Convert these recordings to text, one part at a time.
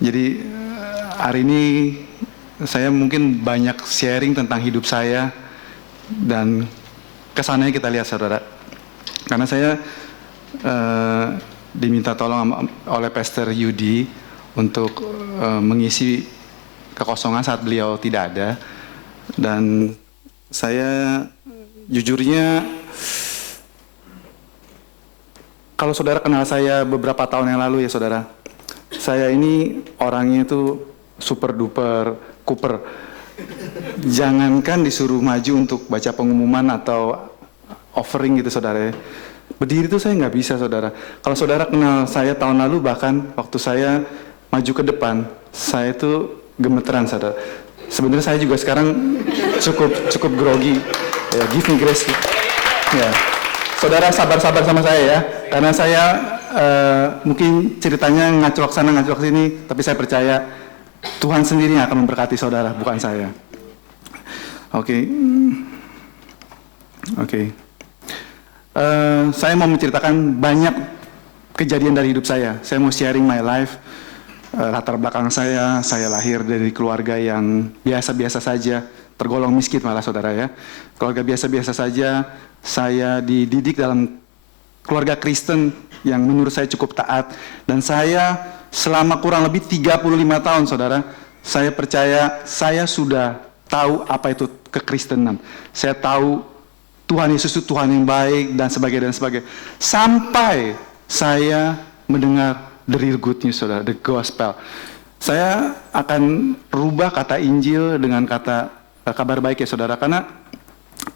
Jadi hari ini saya mungkin banyak sharing tentang hidup saya dan kesannya kita lihat saudara. Karena saya diminta tolong oleh Pastor Yudi untuk mengisi kekosongan saat beliau tidak ada. Dan saya jujurnya, kalau saudara kenal saya beberapa tahun yang lalu ya saudara, saya ini orangnya itu super duper kuper. Jangankan disuruh maju untuk baca pengumuman atau offering gitu saudara ya. Berdiri itu saya nggak bisa saudara. Kalau saudara kenal saya tahun lalu, bahkan waktu saya maju ke depan, saya itu gemeteran saudara. Sebenarnya saya juga sekarang cukup grogi. Ya, give me grace. Ya. Saudara sabar-sabar sama saya ya, karena saya mungkin ceritanya ngaclok sana ngaclok sini, tapi saya percaya Tuhan sendiri yang akan memberkati saudara, bukan saya. Oke. Saya mau menceritakan banyak kejadian dari hidup saya. Saya mau sharing my life, latar belakang saya lahir dari keluarga yang biasa-biasa saja, tergolong miskin malah saudara ya. Keluarga biasa-biasa saja, saya dididik dalam keluarga Kristen yang menurut saya cukup taat. Dan saya selama kurang lebih 35 tahun saudara, saya percaya saya sudah tahu apa itu kekristenan. Saya tahu Tuhan Yesus itu Tuhan yang baik dan sebagainya. Sampai saya mendengar the real good news saudara, the gospel. Saya akan rubah kata Injil dengan kata kabar baik ya saudara, karena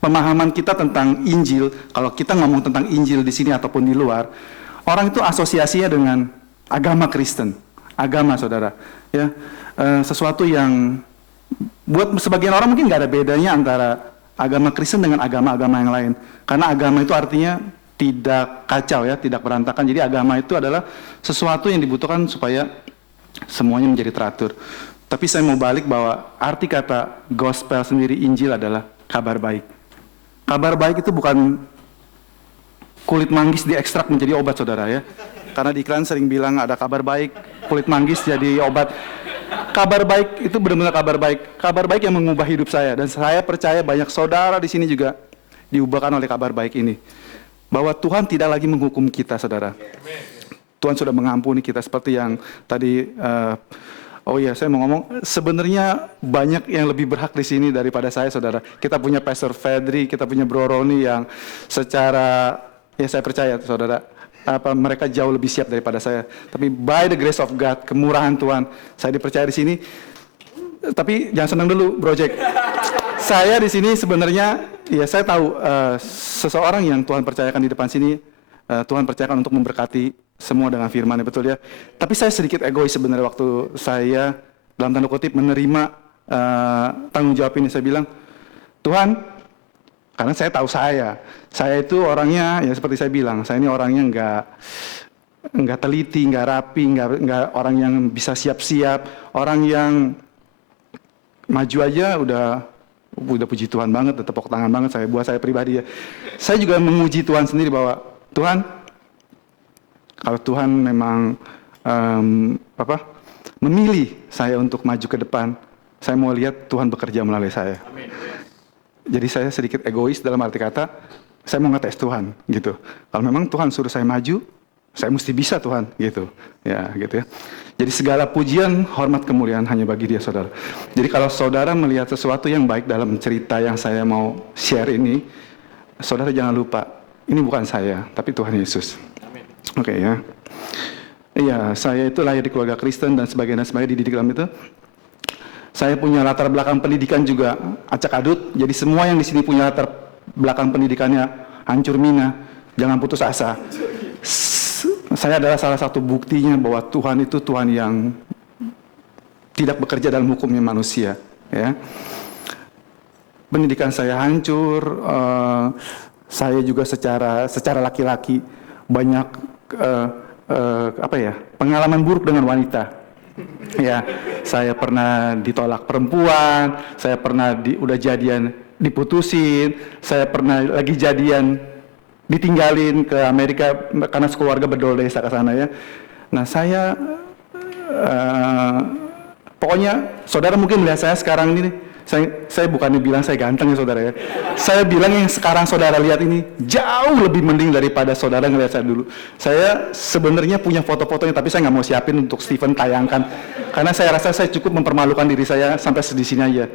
pemahaman kita tentang Injil, kalau kita ngomong tentang Injil di sini ataupun di luar, orang itu asosiasinya dengan agama Kristen, agama saudara, ya, sesuatu yang buat sebagian orang mungkin nggak ada bedanya antara agama Kristen dengan agama-agama yang lain, karena agama itu artinya tidak kacau ya, tidak berantakan. Jadi agama itu adalah sesuatu yang dibutuhkan supaya semuanya menjadi teratur. Tapi saya mau balik bahwa arti kata gospel sendiri, Injil adalah kabar baik. Kabar baik itu bukan kulit manggis diekstrak menjadi obat saudara ya. Karena di iklan sering bilang ada kabar baik, kulit manggis jadi obat. Kabar baik itu benar-benar kabar baik. Kabar baik yang mengubah hidup saya. Dan saya percaya banyak saudara di sini juga diubahkan oleh kabar baik ini. Bahwa Tuhan tidak lagi menghukum kita saudara. Tuhan sudah mengampuni kita seperti yang tadi oh iya, saya mau ngomong, sebenarnya banyak yang lebih berhak di sini daripada saya, saudara. Kita punya Pastor Fedri, kita punya Bro Roni yang secara, ya saya percaya, saudara, mereka jauh lebih siap daripada saya. Tapi by the grace of God, kemurahan Tuhan, saya dipercaya di sini. Tapi jangan senang dulu, Bro Jack. Saya di sini sebenarnya, ya saya tahu seseorang yang Tuhan percayakan di depan sini, Tuhan percayakan untuk memberkati semua dengan firman, ya betul ya. Tapi saya sedikit egois sebenarnya waktu saya dalam tanda kutip menerima tanggung jawab ini. Saya bilang, Tuhan, karena saya tahu saya itu orangnya ya seperti saya bilang, saya ini orangnya nggak teliti, nggak rapi, nggak orang yang bisa siap-siap, orang yang maju aja udah puji Tuhan banget, tepuk tangan banget saya buat saya pribadi ya. Saya juga memuji Tuhan sendiri bahwa Tuhan, kalau Tuhan memang memilih saya untuk maju ke depan, saya mau lihat Tuhan bekerja melalui saya. Amin. Jadi saya sedikit egois dalam arti kata, saya mau ngetes Tuhan gitu. Kalau memang Tuhan suruh saya maju, saya mesti bisa Tuhan gitu. Ya gitu ya. Jadi segala pujian, hormat, kemuliaan hanya bagi Dia saudara. Jadi kalau saudara melihat sesuatu yang baik dalam cerita yang saya mau share ini, saudara jangan lupa, ini bukan saya, tapi Tuhan Yesus. Oke ya. Iya, saya itu lahir di keluarga Kristen dan sebagainya dididik dalam itu. Saya punya latar belakang pendidikan juga acak adut. Jadi semua yang di sini punya latar belakang pendidikannya hancur mina, jangan putus asa. Saya adalah salah satu buktinya bahwa Tuhan itu Tuhan yang tidak bekerja dalam hukumnya manusia. Ya. Pendidikan saya hancur. Saya juga secara laki-laki banyak pengalaman buruk dengan wanita. Ya, saya pernah ditolak perempuan, saya pernah udah jadian diputusin, saya pernah lagi jadian ditinggalin ke Amerika karena sekeluarga bedol desa ke sana ya. Nah saya Pokoknya saudara mungkin melihat saya sekarang ini nih, saya bukannya bilang saya ganteng ya saudara ya. Saya bilang yang sekarang saudara lihat ini jauh lebih mending daripada saudara ngelihat saya dulu. Saya sebenarnya punya foto-fotonya, tapi saya nggak mau siapin untuk Steven tayangkan. Karena saya rasa saya cukup mempermalukan diri saya sampai di sini aja.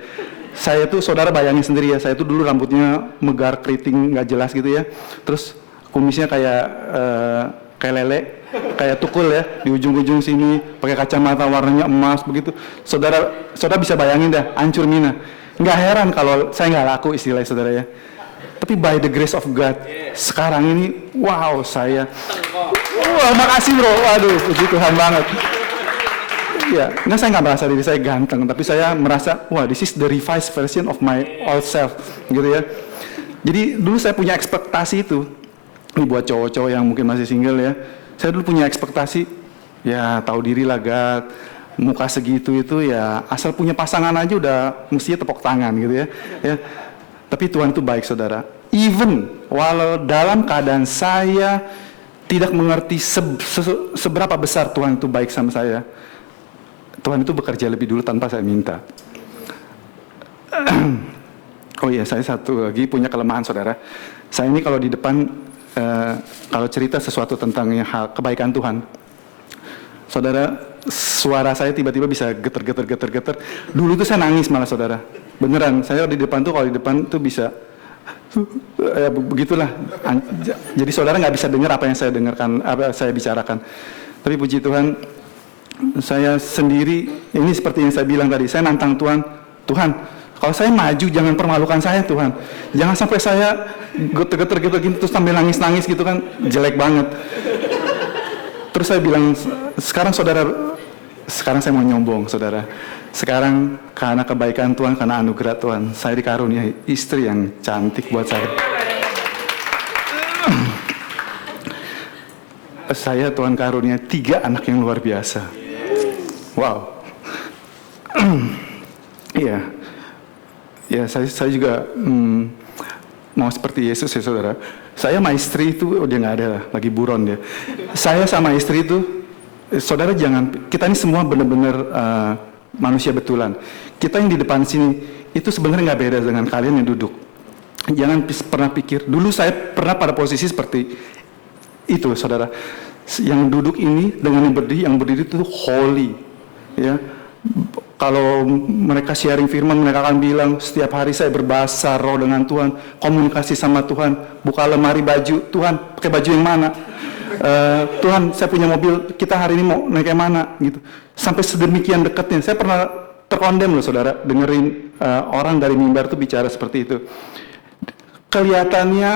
Saya tuh, saudara bayangin sendiri ya, saya tuh dulu rambutnya megar, keriting, nggak jelas gitu ya. Terus kumisnya kayak lele, kayak tukul ya, di ujung-ujung sini, pakai kacamata warnanya emas begitu. Saudara bisa bayangin dah, hancur mina. Nggak heran kalau saya nggak laku istilahnya saudara ya. Tapi by the grace of God, sekarang ini, wow saya, wah makasih bro, waduh puji Tuhan banget. Ya, saya nggak merasa diri saya ganteng, tapi saya merasa, wah this is the revised version of my old self, gitu ya. Jadi dulu saya punya ekspektasi itu. Ini buat cowok-cowok yang mungkin masih single ya. Saya dulu punya ekspektasi, ya tahu diri lah God, muka segitu itu ya asal punya pasangan aja udah mestinya tepuk tangan gitu ya. Tapi Tuhan itu baik saudara. Even walau dalam keadaan saya tidak mengerti seberapa besar Tuhan itu baik sama saya, Tuhan itu bekerja lebih dulu tanpa saya minta. Oh iya, saya satu lagi punya kelemahan saudara. Saya ini kalau di depan, kalau cerita sesuatu tentang hal kebaikan Tuhan, saudara, suara saya tiba-tiba bisa geter. Dulu tuh saya nangis malah saudara. Beneran, saya di depan tuh, kalau di depan tuh bisa, ya begitulah. Jadi saudara nggak bisa dengar apa yang saya dengarkan, apa saya bicarakan. Tapi puji Tuhan, saya sendiri, ini seperti yang saya bilang tadi, saya nantang Tuhan, kalau saya maju jangan permalukan saya Tuhan. Jangan sampai saya geter gitu terus sambil nangis gitu kan, jelek banget. Terus saya bilang, sekarang saya mau nyombong saudara. Sekarang karena kebaikan Tuhan, karena anugerah Tuhan, saya dikaruniai istri yang cantik buat saya. Saya Tuhan karunia 3 anak yang luar biasa. Wow. Iya. Ya, saya juga mau seperti Yesus ya saudara. Saya sama istri itu udah nggak ada lagi buron dia. Saya sama istri itu, saudara jangan, kita ini semua benar-benar manusia betulan. Kita yang di depan sini itu sebenarnya nggak beda dengan kalian yang duduk. Jangan pernah pikir. Dulu saya pernah pada posisi seperti itu saudara. Yang duduk ini dengan yang berdiri itu holy, ya. Kalau mereka sharing firman, mereka akan bilang, setiap hari saya berbahasa roh dengan Tuhan, komunikasi sama Tuhan, buka lemari baju, Tuhan pakai baju yang mana? Tuhan saya punya mobil, kita hari ini mau naik yang mana? Gitu. Sampai sedemikian dekatnya. Saya pernah terkondem loh saudara, dengerin orang dari mimbar itu bicara seperti itu. Kelihatannya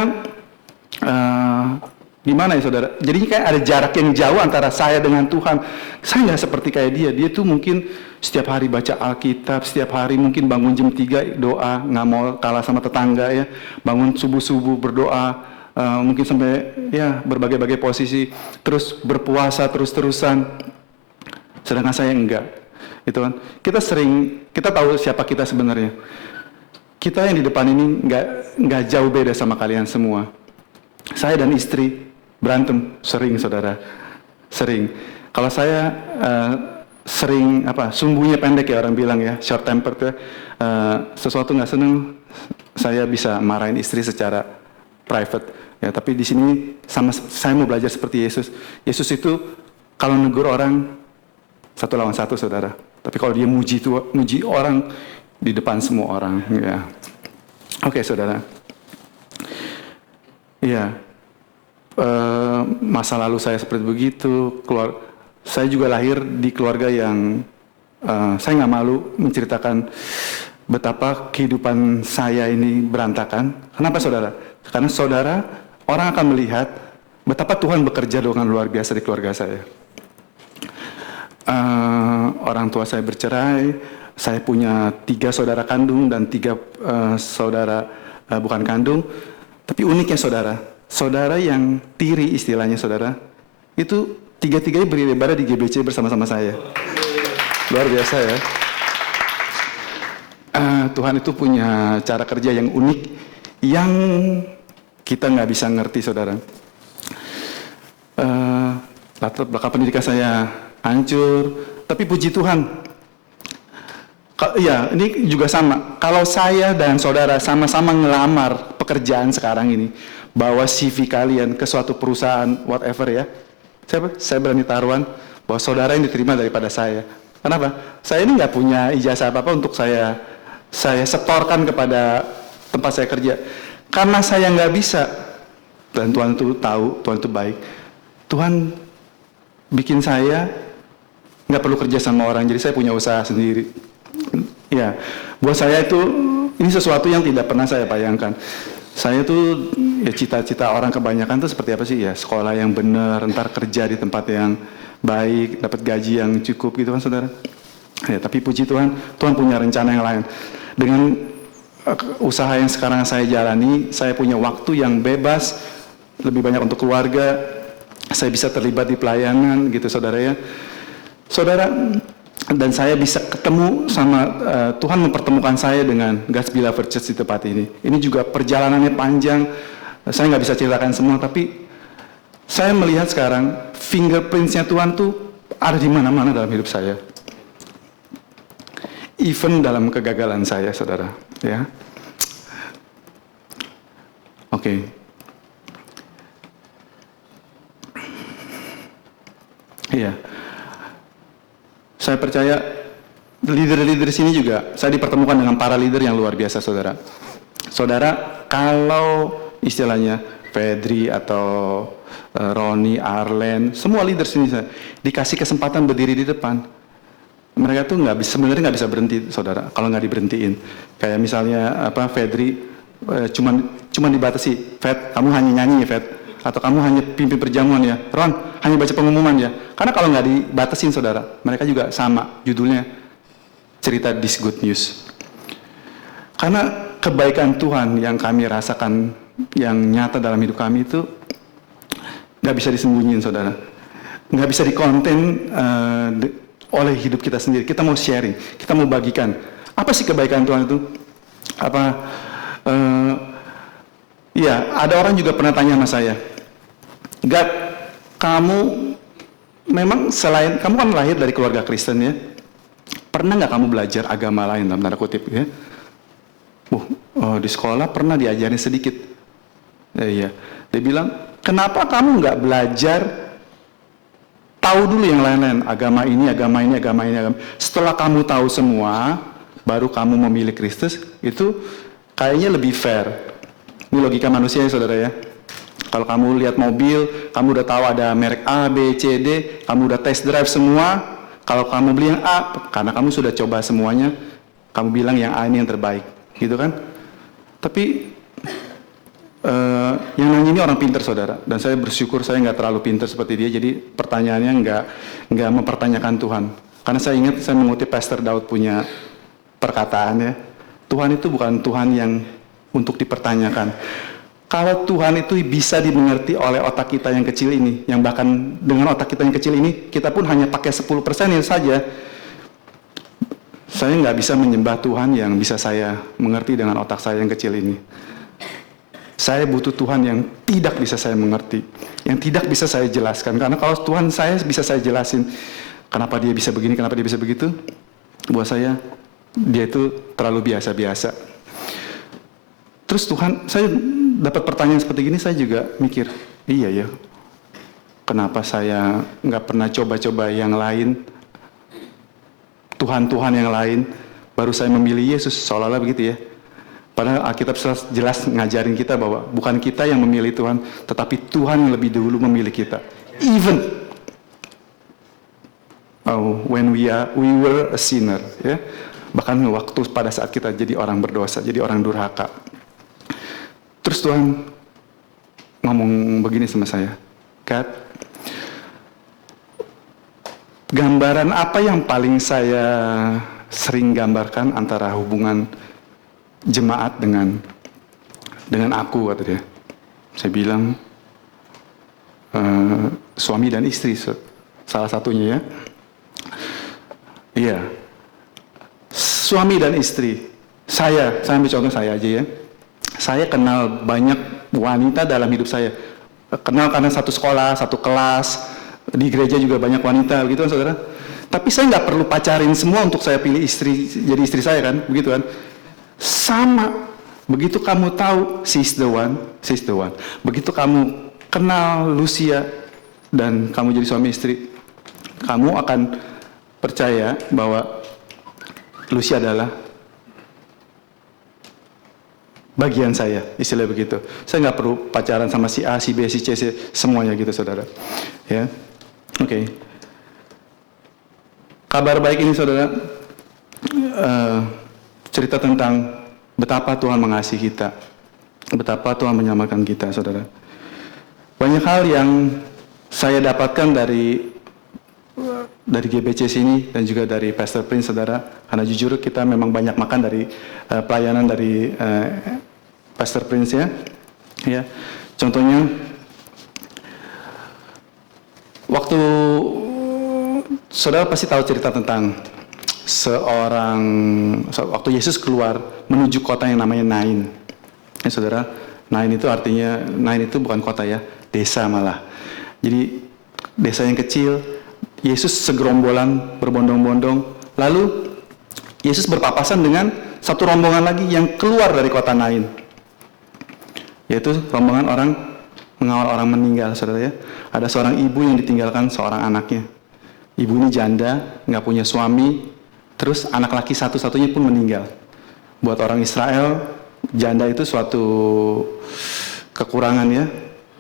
gimana ya saudara? Jadi kayak ada jarak yang jauh antara saya dengan Tuhan. Saya nggak seperti kayak dia. Dia tuh mungkin setiap hari baca Alkitab, setiap hari mungkin bangun jam 3 doa, nggak mau kalah sama tetangga ya. Bangun subuh-subuh berdoa, mungkin sampai ya berbagai-bagai posisi. Terus berpuasa terus-terusan. Sedangkan saya enggak. Gitu kan? Kita tahu siapa kita sebenarnya. Kita yang di depan ini nggak jauh beda sama kalian semua. Saya dan istri berantem sering saudara, sering. Kalau saya sering sumbunya pendek ya orang bilang ya, short tempered ya. Sesuatu nggak seneng, saya bisa marahin istri secara private. Ya, tapi di sini saya mau belajar seperti Yesus. Yesus itu kalau negur orang 1 lawan 1 saudara. Tapi kalau dia muji orang di depan semua orang. Ya. Oke saudara. Iya. Masa lalu saya seperti begitu. Saya juga lahir di keluarga yang saya nggak malu menceritakan betapa kehidupan saya ini berantakan. Kenapa saudara? Karena saudara, orang akan melihat betapa Tuhan bekerja dengan luar biasa di keluarga saya. Orang tua saya bercerai, saya punya 3 saudara kandung dan 3 saudara bukan kandung. Tapi uniknya saudara yang tiri istilahnya saudara, itu 3-tiganya beribadah di GBC bersama-sama saya. Luar biasa ya. Tuhan itu punya cara kerja yang unik, yang kita nggak bisa ngerti saudara. Latar belakang pendidikan saya hancur, tapi puji Tuhan, Iya, ini juga sama. Kalau saya dan saudara sama-sama ngelamar pekerjaan sekarang ini, bawa CV kalian ke suatu perusahaan, whatever ya, saya berani taruhan bahwa saudara yang diterima daripada saya. Kenapa? Saya ini nggak punya ijazah apa-apa untuk saya setorkan kepada tempat saya kerja. Karena saya nggak bisa, dan Tuhan itu tahu, Tuhan itu baik. Tuhan bikin saya nggak perlu kerja sama orang, jadi saya punya usaha sendiri. Ya, buat saya itu ini sesuatu yang tidak pernah saya bayangkan. Saya tuh ya cita-cita orang kebanyakan tuh seperti apa sih ya? Sekolah yang benar, ntar kerja di tempat yang baik, dapat gaji yang cukup gitu kan saudara. Ya, tapi puji Tuhan, Tuhan punya rencana yang lain. Dengan usaha yang sekarang saya jalani, saya punya waktu yang bebas, lebih banyak untuk keluarga, saya bisa terlibat di pelayanan gitu saudara ya. Saudara, dan saya bisa ketemu sama Tuhan mempertemukan saya dengan God's Beloved Church di tempat ini. Ini juga perjalanannya panjang, saya nggak bisa ceritakan semua, tapi saya melihat sekarang fingerprints-nya Tuhan tuh ada di mana-mana dalam hidup saya. Even dalam kegagalan saya, saudara. Ya, oke. Iya. Saya percaya leader-leader sini juga, saya dipertemukan dengan para leader yang luar biasa, saudara. Saudara, kalau istilahnya Fedri atau Roni, Arlen, semua leader sini dikasih kesempatan berdiri di depan, mereka tuh sebenarnya nggak bisa berhenti, saudara. Kalau nggak diberhentiin, kayak misalnya Fedri cuman dibatasi, Fed, kamu hanya nyanyi ya, Fed. Atau kamu hanya pimpin perjamuan ya, Ron hanya baca pengumuman ya. Karena kalau nggak dibatasin saudara, mereka juga sama, judulnya cerita This Good News. Karena kebaikan Tuhan yang kami rasakan, yang nyata dalam hidup kami itu nggak bisa disembunyiin saudara, nggak bisa dikonten oleh hidup kita sendiri. Kita mau sharing, kita mau bagikan. Apa sih kebaikan Tuhan itu? Iya, ada orang juga pernah tanya sama saya, God, kamu memang selain, kamu kan lahir dari keluarga Kristen ya, pernah nggak kamu belajar agama lain dalam tanda kutip ya? Di sekolah pernah diajarin sedikit. Iya, dia bilang, kenapa kamu nggak belajar tahu dulu yang lain-lain, agama ini. Setelah kamu tahu semua, baru kamu memilih Kristus, itu kayaknya lebih fair. Ini logika manusia ya saudara ya. Kalau kamu lihat mobil, kamu udah tahu ada merek A, B, C, D, kamu udah test drive semua. Kalau kamu beli yang A, karena kamu sudah coba semuanya, kamu bilang yang A ini yang terbaik, gitu kan? Tapi yang nanya ini orang pintar saudara, dan saya bersyukur saya nggak terlalu pintar seperti dia. Jadi pertanyaannya nggak mempertanyakan Tuhan. Karena saya ingat saya mengutip Pastor Daud punya perkataan ya, Tuhan itu bukan Tuhan yang untuk dipertanyakan. Kalau Tuhan itu bisa dimengerti oleh otak kita yang kecil ini, yang bahkan dengan otak kita yang kecil ini, kita pun hanya pakai 10% saja, saya nggak bisa menyembah Tuhan yang bisa saya mengerti dengan otak saya yang kecil ini. Saya butuh Tuhan yang tidak bisa saya mengerti, yang tidak bisa saya jelaskan. Karena kalau Tuhan saya bisa saya jelasin, kenapa dia bisa begini, kenapa dia bisa begitu, buat saya, dia itu terlalu biasa-biasa. Terus Tuhan, saya dapat pertanyaan seperti gini, saya juga mikir, iya ya, kenapa saya nggak pernah coba-coba yang lain, Tuhan-Tuhan yang lain, baru saya memilih Yesus, seolah-olah begitu ya. Padahal Alkitab jelas ngajarin kita bahwa bukan kita yang memilih Tuhan, tetapi Tuhan yang lebih dulu memilih kita. Even when we were a sinner, ya. Bahkan waktu pada saat kita jadi orang berdosa, jadi orang durhaka. Terus Tuhan ngomong begini sama saya, God, gambaran apa yang paling saya sering gambarkan antara hubungan jemaat dengan aku, kata dia. Saya bilang suami dan istri salah satunya ya. Iya, suami dan istri. Saya ambil contoh saya aja ya. Saya kenal banyak wanita dalam hidup saya. Kenal karena satu sekolah, satu kelas, di gereja juga banyak wanita, gitu kan saudara. Tapi saya nggak perlu pacarin semua untuk saya pilih istri, jadi istri saya kan, begitu kan? Sama, begitu kamu tahu she's the one, begitu kamu kenal Lucia dan kamu jadi suami istri, kamu akan percaya bahwa Lucia adalah bagian saya, istilah begitu. Saya nggak perlu pacaran sama si A, si B, si C, semuanya gitu, saudara. Ya, oke. Kabar baik ini, saudara, cerita tentang betapa Tuhan mengasihi kita, betapa Tuhan menyelamatkan kita, saudara. Banyak hal yang saya dapatkan dari GBC sini dan juga dari Pastor Prince, saudara. Karena jujur kita memang banyak makan dari pelayanan dari Pastor Prince ya. Ya, contohnya waktu saudara pasti tahu cerita tentang waktu Yesus keluar menuju kota yang namanya Nain. Ya, saudara, Nain itu artinya, Nain itu bukan kota ya, desa malah. Jadi desa yang kecil. Yesus segerombolan berbondong-bondong, lalu Yesus berpapasan dengan satu rombongan lagi yang keluar dari kota Nain, yaitu rombongan orang mengawal orang meninggal, saudara ya. Ada seorang ibu yang ditinggalkan seorang anaknya. Ibu ini janda, nggak punya suami, terus anak laki satu-satunya pun meninggal. Buat orang Israel, janda itu suatu kekurangan ya.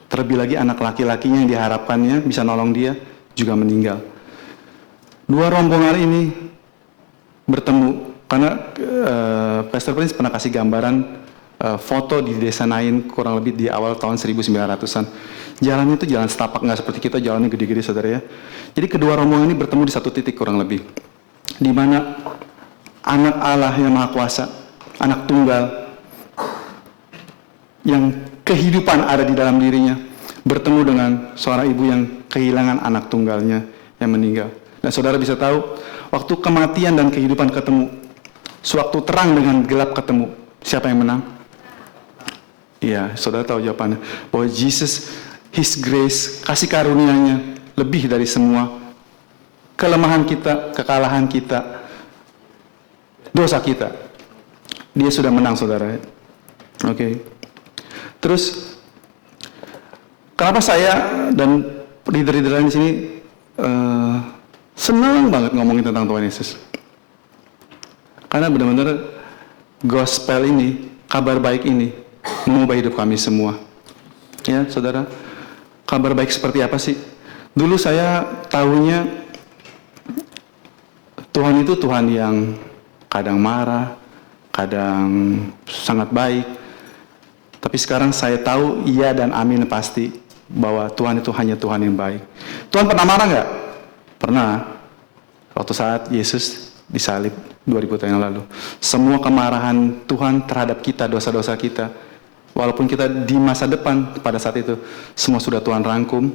Terlebih lagi anak laki-lakinya yang diharapkannya bisa nolong dia juga meninggal. Dua rombongan ini bertemu karena Pastor Prince pernah kasih gambaran foto di desa Nain kurang lebih di awal tahun 1900-an. Jalannya itu jalan setapak, nggak seperti kita jalannya gede-gede, saudara ya. Jadi kedua rombongan ini bertemu di satu titik kurang lebih, di mana anak Allah yang Maha Kuasa, anak tunggal yang kehidupan ada di dalam dirinya, bertemu dengan seorang ibu yang kehilangan anak tunggalnya yang meninggal. Dan saudara bisa tahu, waktu kematian dan kehidupan ketemu, sewaktu terang dengan gelap ketemu, siapa yang menang? Iya, saudara tahu jawabannya. Bahwa Jesus, His grace, kasih karunia-Nya lebih dari semua kelemahan kita, kekalahan kita, dosa kita. Dia sudah menang, saudara. Oke. Terus, kenapa saya dan leader-leader lain di sini senang banget ngomongin tentang Tuhan Yesus? Karena benar-benar gospel ini, kabar baik ini, mengubah hidup kami semua. Ya, saudara, kabar baik seperti apa sih? Dulu saya tahunya Tuhan itu Tuhan yang kadang marah, kadang sangat baik. Tapi sekarang saya tahu iya dan amin pasti bahwa Tuhan itu hanya Tuhan yang baik. Tuhan pernah marah nggak? Pernah. Waktu saat Yesus disalib 2000 tahun yang lalu. Semua kemarahan Tuhan terhadap kita, dosa-dosa kita, walaupun kita di masa depan pada saat itu, semua sudah Tuhan rangkum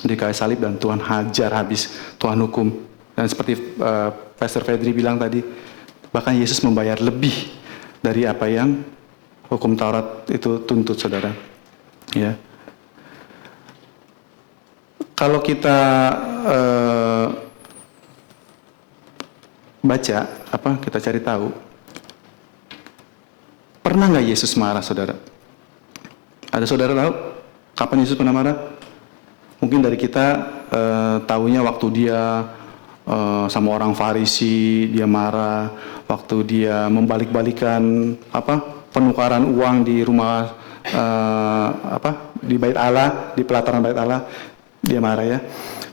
di kayu salib dan Tuhan hajar habis, Tuhan hukum. Dan seperti Pastor Fedri bilang tadi, bahkan Yesus membayar lebih dari apa yang hukum Taurat itu tuntut, saudara. Ya. Kalau kita baca, kita cari tahu, pernah nggak Yesus marah, saudara? Ada saudara tahu kapan Yesus pernah marah? Mungkin dari kita tahunya waktu dia sama orang Farisi, dia marah. Waktu dia membalik-balikan penukaran uang di rumah di Bait Allah, di pelataran Bait Allah, dia marah ya.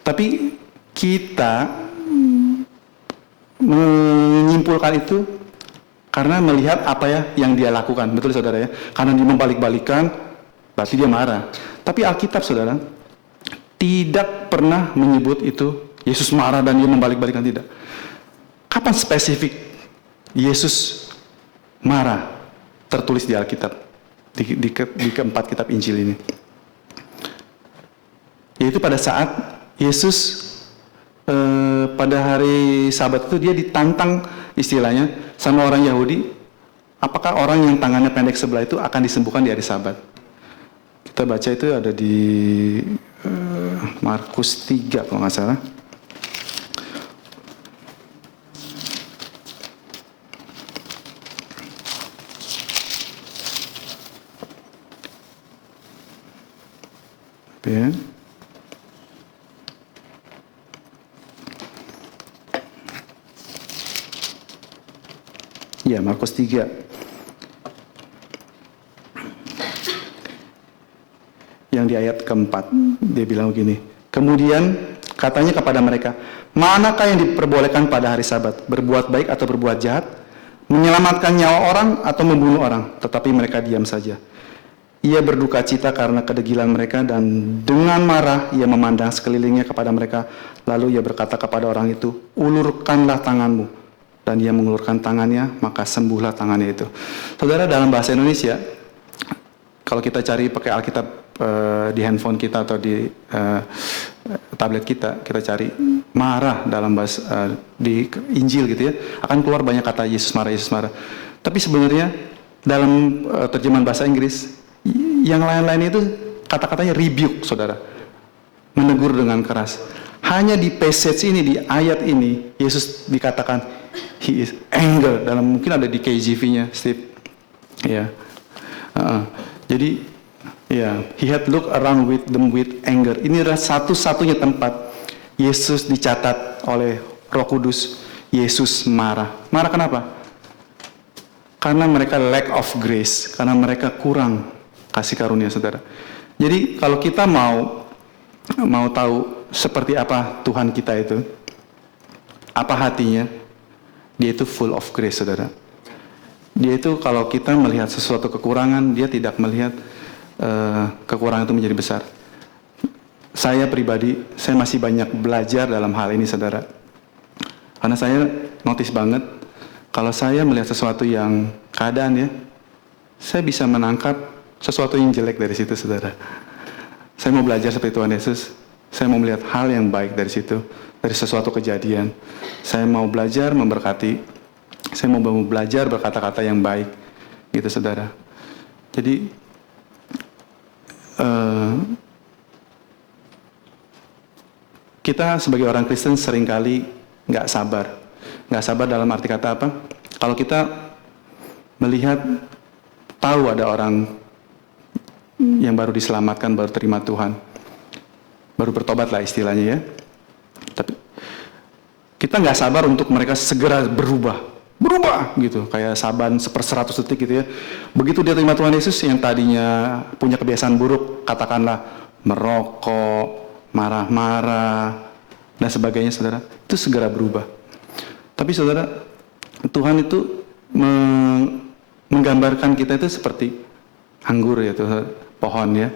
Tapi kita menyimpulkan itu karena melihat apa ya yang dia lakukan, betul saudara ya? Karena dia membalik-balikan, berarti dia marah. Tapi Alkitab, saudara, tidak pernah menyebut itu Yesus marah dan dia membalik-balikan, tidak. Kapan spesifik Yesus marah tertulis di Alkitab, di keempat kitab Injil ini? Yaitu pada saat Yesus pada hari Sabat itu dia ditantang istilahnya sama orang Yahudi, apakah orang yang tangannya pendek sebelah itu akan disembuhkan di hari Sabat. Kita baca itu ada di Markus 3 kalau nggak salah. ya. Ya, Markus 3. Yang di ayat keempat, dia bilang begini. Kemudian katanya kepada mereka, manakah yang diperbolehkan pada hari Sabat? Berbuat baik atau berbuat jahat? Menyelamatkan nyawa orang atau membunuh orang? Tetapi mereka diam saja. Ia berduka cita karena kedegilan mereka dan dengan marah ia memandang sekelilingnya kepada mereka. Lalu ia berkata kepada orang itu, ulurkanlah tanganmu. Dan ia mengulurkan tangannya, maka sembuhlah tangannya itu. Saudara, dalam bahasa Indonesia, kalau kita cari pakai Alkitab di handphone kita atau di tablet kita cari marah dalam bahasa di Injil gitu ya, akan keluar banyak kata Yesus marah, Yesus marah. Tapi sebenarnya dalam terjemahan bahasa Inggris, yang lain-lain itu kata-katanya rebuke, saudara, menegur dengan keras. Hanya di passage ini, di ayat ini, Yesus dikatakan He is anger, dalam mungkin ada di KJV-nya, Steve. Ya, jadi ya, He had looked around with them with anger. Ini adalah satu-satunya tempat Yesus dicatat oleh Roh Kudus. Yesus marah. Marah kenapa? Karena mereka lack of grace, karena mereka kurang kasih karunia, saudara. Jadi kalau kita mau tahu seperti apa Tuhan kita itu, apa hatinya, dia itu full of grace, saudara. Dia itu kalau kita melihat sesuatu kekurangan, dia tidak melihat kekurangan itu menjadi besar. Saya pribadi, saya masih banyak belajar dalam hal ini, saudara. Karena saya notice banget, kalau saya melihat sesuatu yang keadaan ya, saya bisa menangkap sesuatu yang jelek dari situ, saudara. Saya mau belajar seperti Tuhan Yesus. Saya mau melihat hal yang baik dari situ, dari sesuatu kejadian. Saya mau belajar memberkati. Saya mau belajar berkata-kata yang baik, gitu, saudara. Jadi kita sebagai orang Kristen seringkali nggak sabar. Nggak sabar dalam arti kata apa? Kalau kita melihat, tahu ada orang yang baru diselamatkan, baru terima Tuhan, baru bertobat lah istilahnya ya. Tapi kita nggak sabar untuk mereka segera berubah gitu, kayak saban 1/100 detik gitu ya. Begitu dia terima Tuhan Yesus, yang tadinya punya kebiasaan buruk, katakanlah merokok, marah-marah, dan sebagainya, saudara, itu segera berubah. Tapi saudara, Tuhan itu menggambarkan kita itu seperti anggur ya, pohon ya,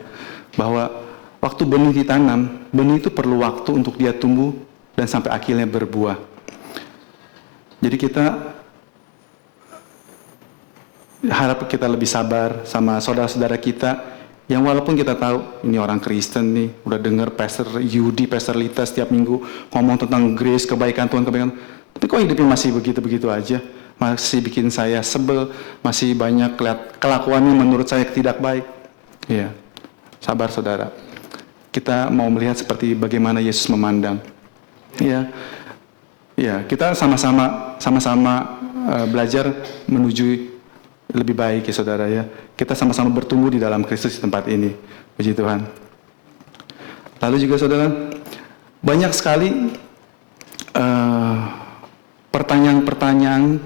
bahwa waktu benih ditanam, benih itu perlu waktu untuk dia tumbuh dan sampai akhirnya berbuah. Jadi kita harap kita lebih sabar sama saudara-saudara kita yang walaupun kita tahu ini orang Kristen nih, udah dengar Pastor Yudi, Pastor Lita setiap minggu ngomong tentang grace, kebaikan Tuhan, kebaikan, tapi kok hidupnya masih begitu-begitu aja, masih bikin saya sebel, masih banyak kelakuannya menurut saya tidak baik. Ya, sabar saudara. Kita mau melihat seperti bagaimana Yesus memandang. Ya, kita sama-sama belajar menuju lebih baik ya saudara ya. Kita sama-sama bertumbuh di dalam Kristus di tempat ini. Puji Tuhan. Lalu juga saudara, banyak sekali pertanyaan-pertanyaan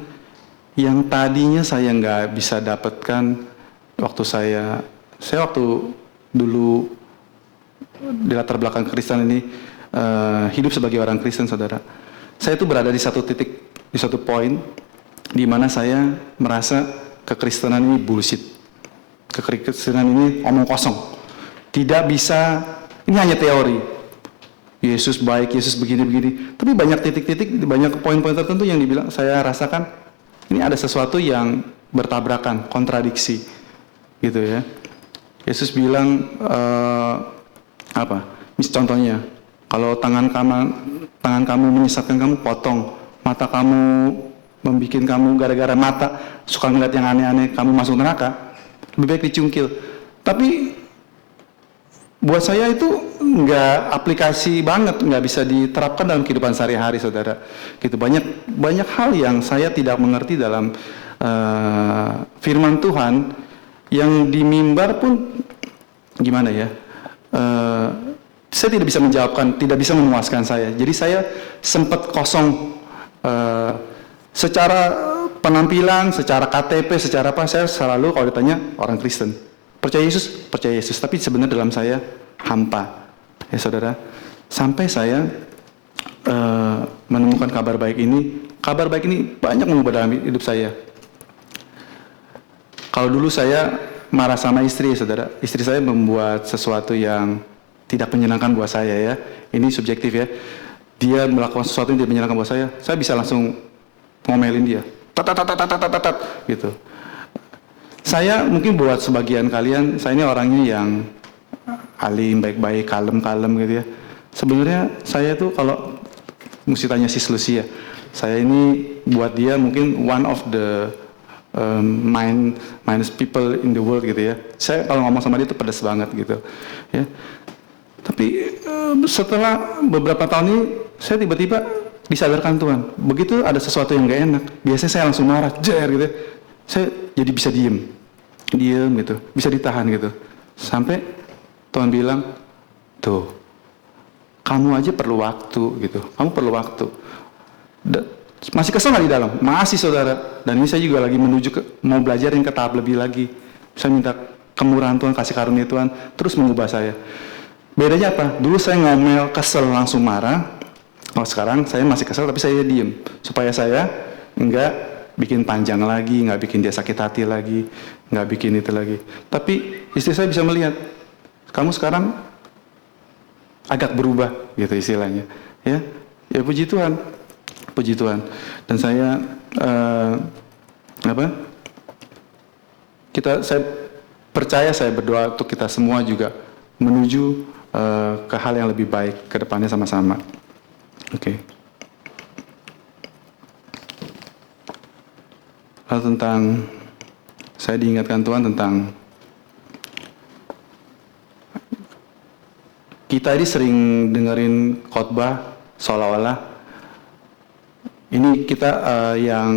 yang tadinya saya nggak bisa dapatkan waktu saya waktu dulu di latar belakang Kristen ini, hidup sebagai orang Kristen, saudara. Saya itu berada di satu titik, di satu poin, di mana saya merasa kekristenan ini bullshit. Kekristenan ini omong kosong. Tidak bisa, ini hanya teori. Yesus baik, Yesus begini-begini. Tapi banyak titik-titik, banyak poin-poin tertentu yang dibilang, saya rasakan ini ada sesuatu yang bertabrakan, kontradiksi. Gitu ya. Yesus bilang, contohnya, kalau tangan kamu menyesatkan kamu, potong. Mata kamu membuat kamu gara-gara mata suka ngeliat yang aneh-aneh, kamu masuk neraka, lebih baik dicungkil. Tapi buat saya itu nggak aplikasi banget, nggak bisa diterapkan dalam kehidupan sehari-hari, saudara. Gitu, banyak hal yang saya tidak mengerti dalam firman Tuhan, yang di mimbar pun gimana ya, eh, saya tidak bisa menjawabkan, tidak bisa memuaskan saya. Jadi saya sempat kosong secara penampilan, secara KTP, secara apa, saya selalu kalau ditanya orang Kristen. Percaya Yesus, tapi sebenarnya dalam saya hampa. Ya saudara, sampai saya menemukan kabar baik ini. Kabar baik ini banyak mengubah dalam hidup saya. Kalau dulu saya marah sama istri, saudara, istri saya membuat sesuatu yang tidak menyenangkan buat saya ya. Ini subjektif ya. Dia melakukan sesuatu yang tidak menyenangkan buat saya bisa langsung ngomelin dia. Tat, gitu. Saya mungkin buat sebagian kalian, saya ini orangnya yang alim, baik-baik, kalem gitu ya. Sebenarnya saya tuh kalau mesti tanya Sis Lucia, saya ini buat dia mungkin one of the minus people in the world gitu ya. Saya kalau ngomong sama dia itu pedas banget gitu ya. Tapi setelah beberapa tahun ini saya tiba-tiba disadarkan Tuhan, begitu ada sesuatu yang gak enak, biasanya saya langsung marah, jer gitu ya. Saya jadi bisa diem gitu, bisa ditahan gitu. Sampai Tuhan bilang, tuh, kamu aja perlu waktu gitu, kamu perlu waktu. Masih kesel nggak di dalam? Masih saudara. Dan ini saya juga lagi menuju mau belajar yang ke tahap lebih lagi. Saya minta kemurahan Tuhan, kasih karunia Tuhan, terus mengubah saya. Bedanya apa? Dulu saya ngomel, kesel, langsung marah. Kalau sekarang saya masih kesel tapi saya diem. Supaya saya nggak bikin panjang lagi, nggak bikin dia sakit hati lagi, nggak bikin itu lagi. Tapi istri saya bisa melihat, kamu sekarang agak berubah gitu istilahnya. Ya puji Tuhan. Puji Tuhan. Dan saya saya percaya, saya berdoa untuk kita semua juga menuju ke hal yang lebih baik ke depannya sama-sama. Oke. Lalu tentang, saya diingatkan Tuhan tentang kita ini sering dengerin khotbah seolah-olah ini kita yang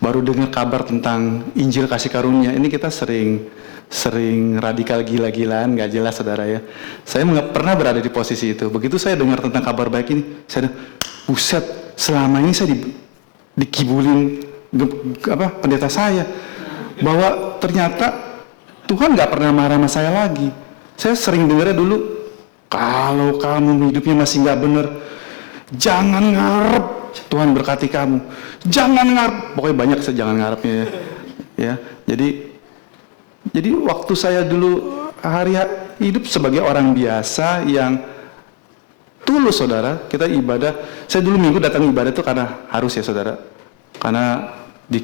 baru dengar kabar tentang Injil kasih karunia. Ini kita sering radikal gila-gilaan, gak jelas saudara ya. Saya nggak pernah berada di posisi itu. Begitu saya dengar tentang kabar baik ini, saya buset, selama ini saya dikibulin pendeta saya, bahwa ternyata Tuhan nggak pernah marah sama saya lagi. Saya sering dengarnya dulu, kalau kamu hidupnya masih nggak benar, jangan ngarep Tuhan berkati kamu. Jangan ngarep, pokoknya banyak jangan ngarepnya ya. Jadi waktu saya dulu hidup sebagai orang biasa yang tulus saudara, kita ibadah. Saya dulu minggu datang ibadah itu karena harus ya saudara. Karena di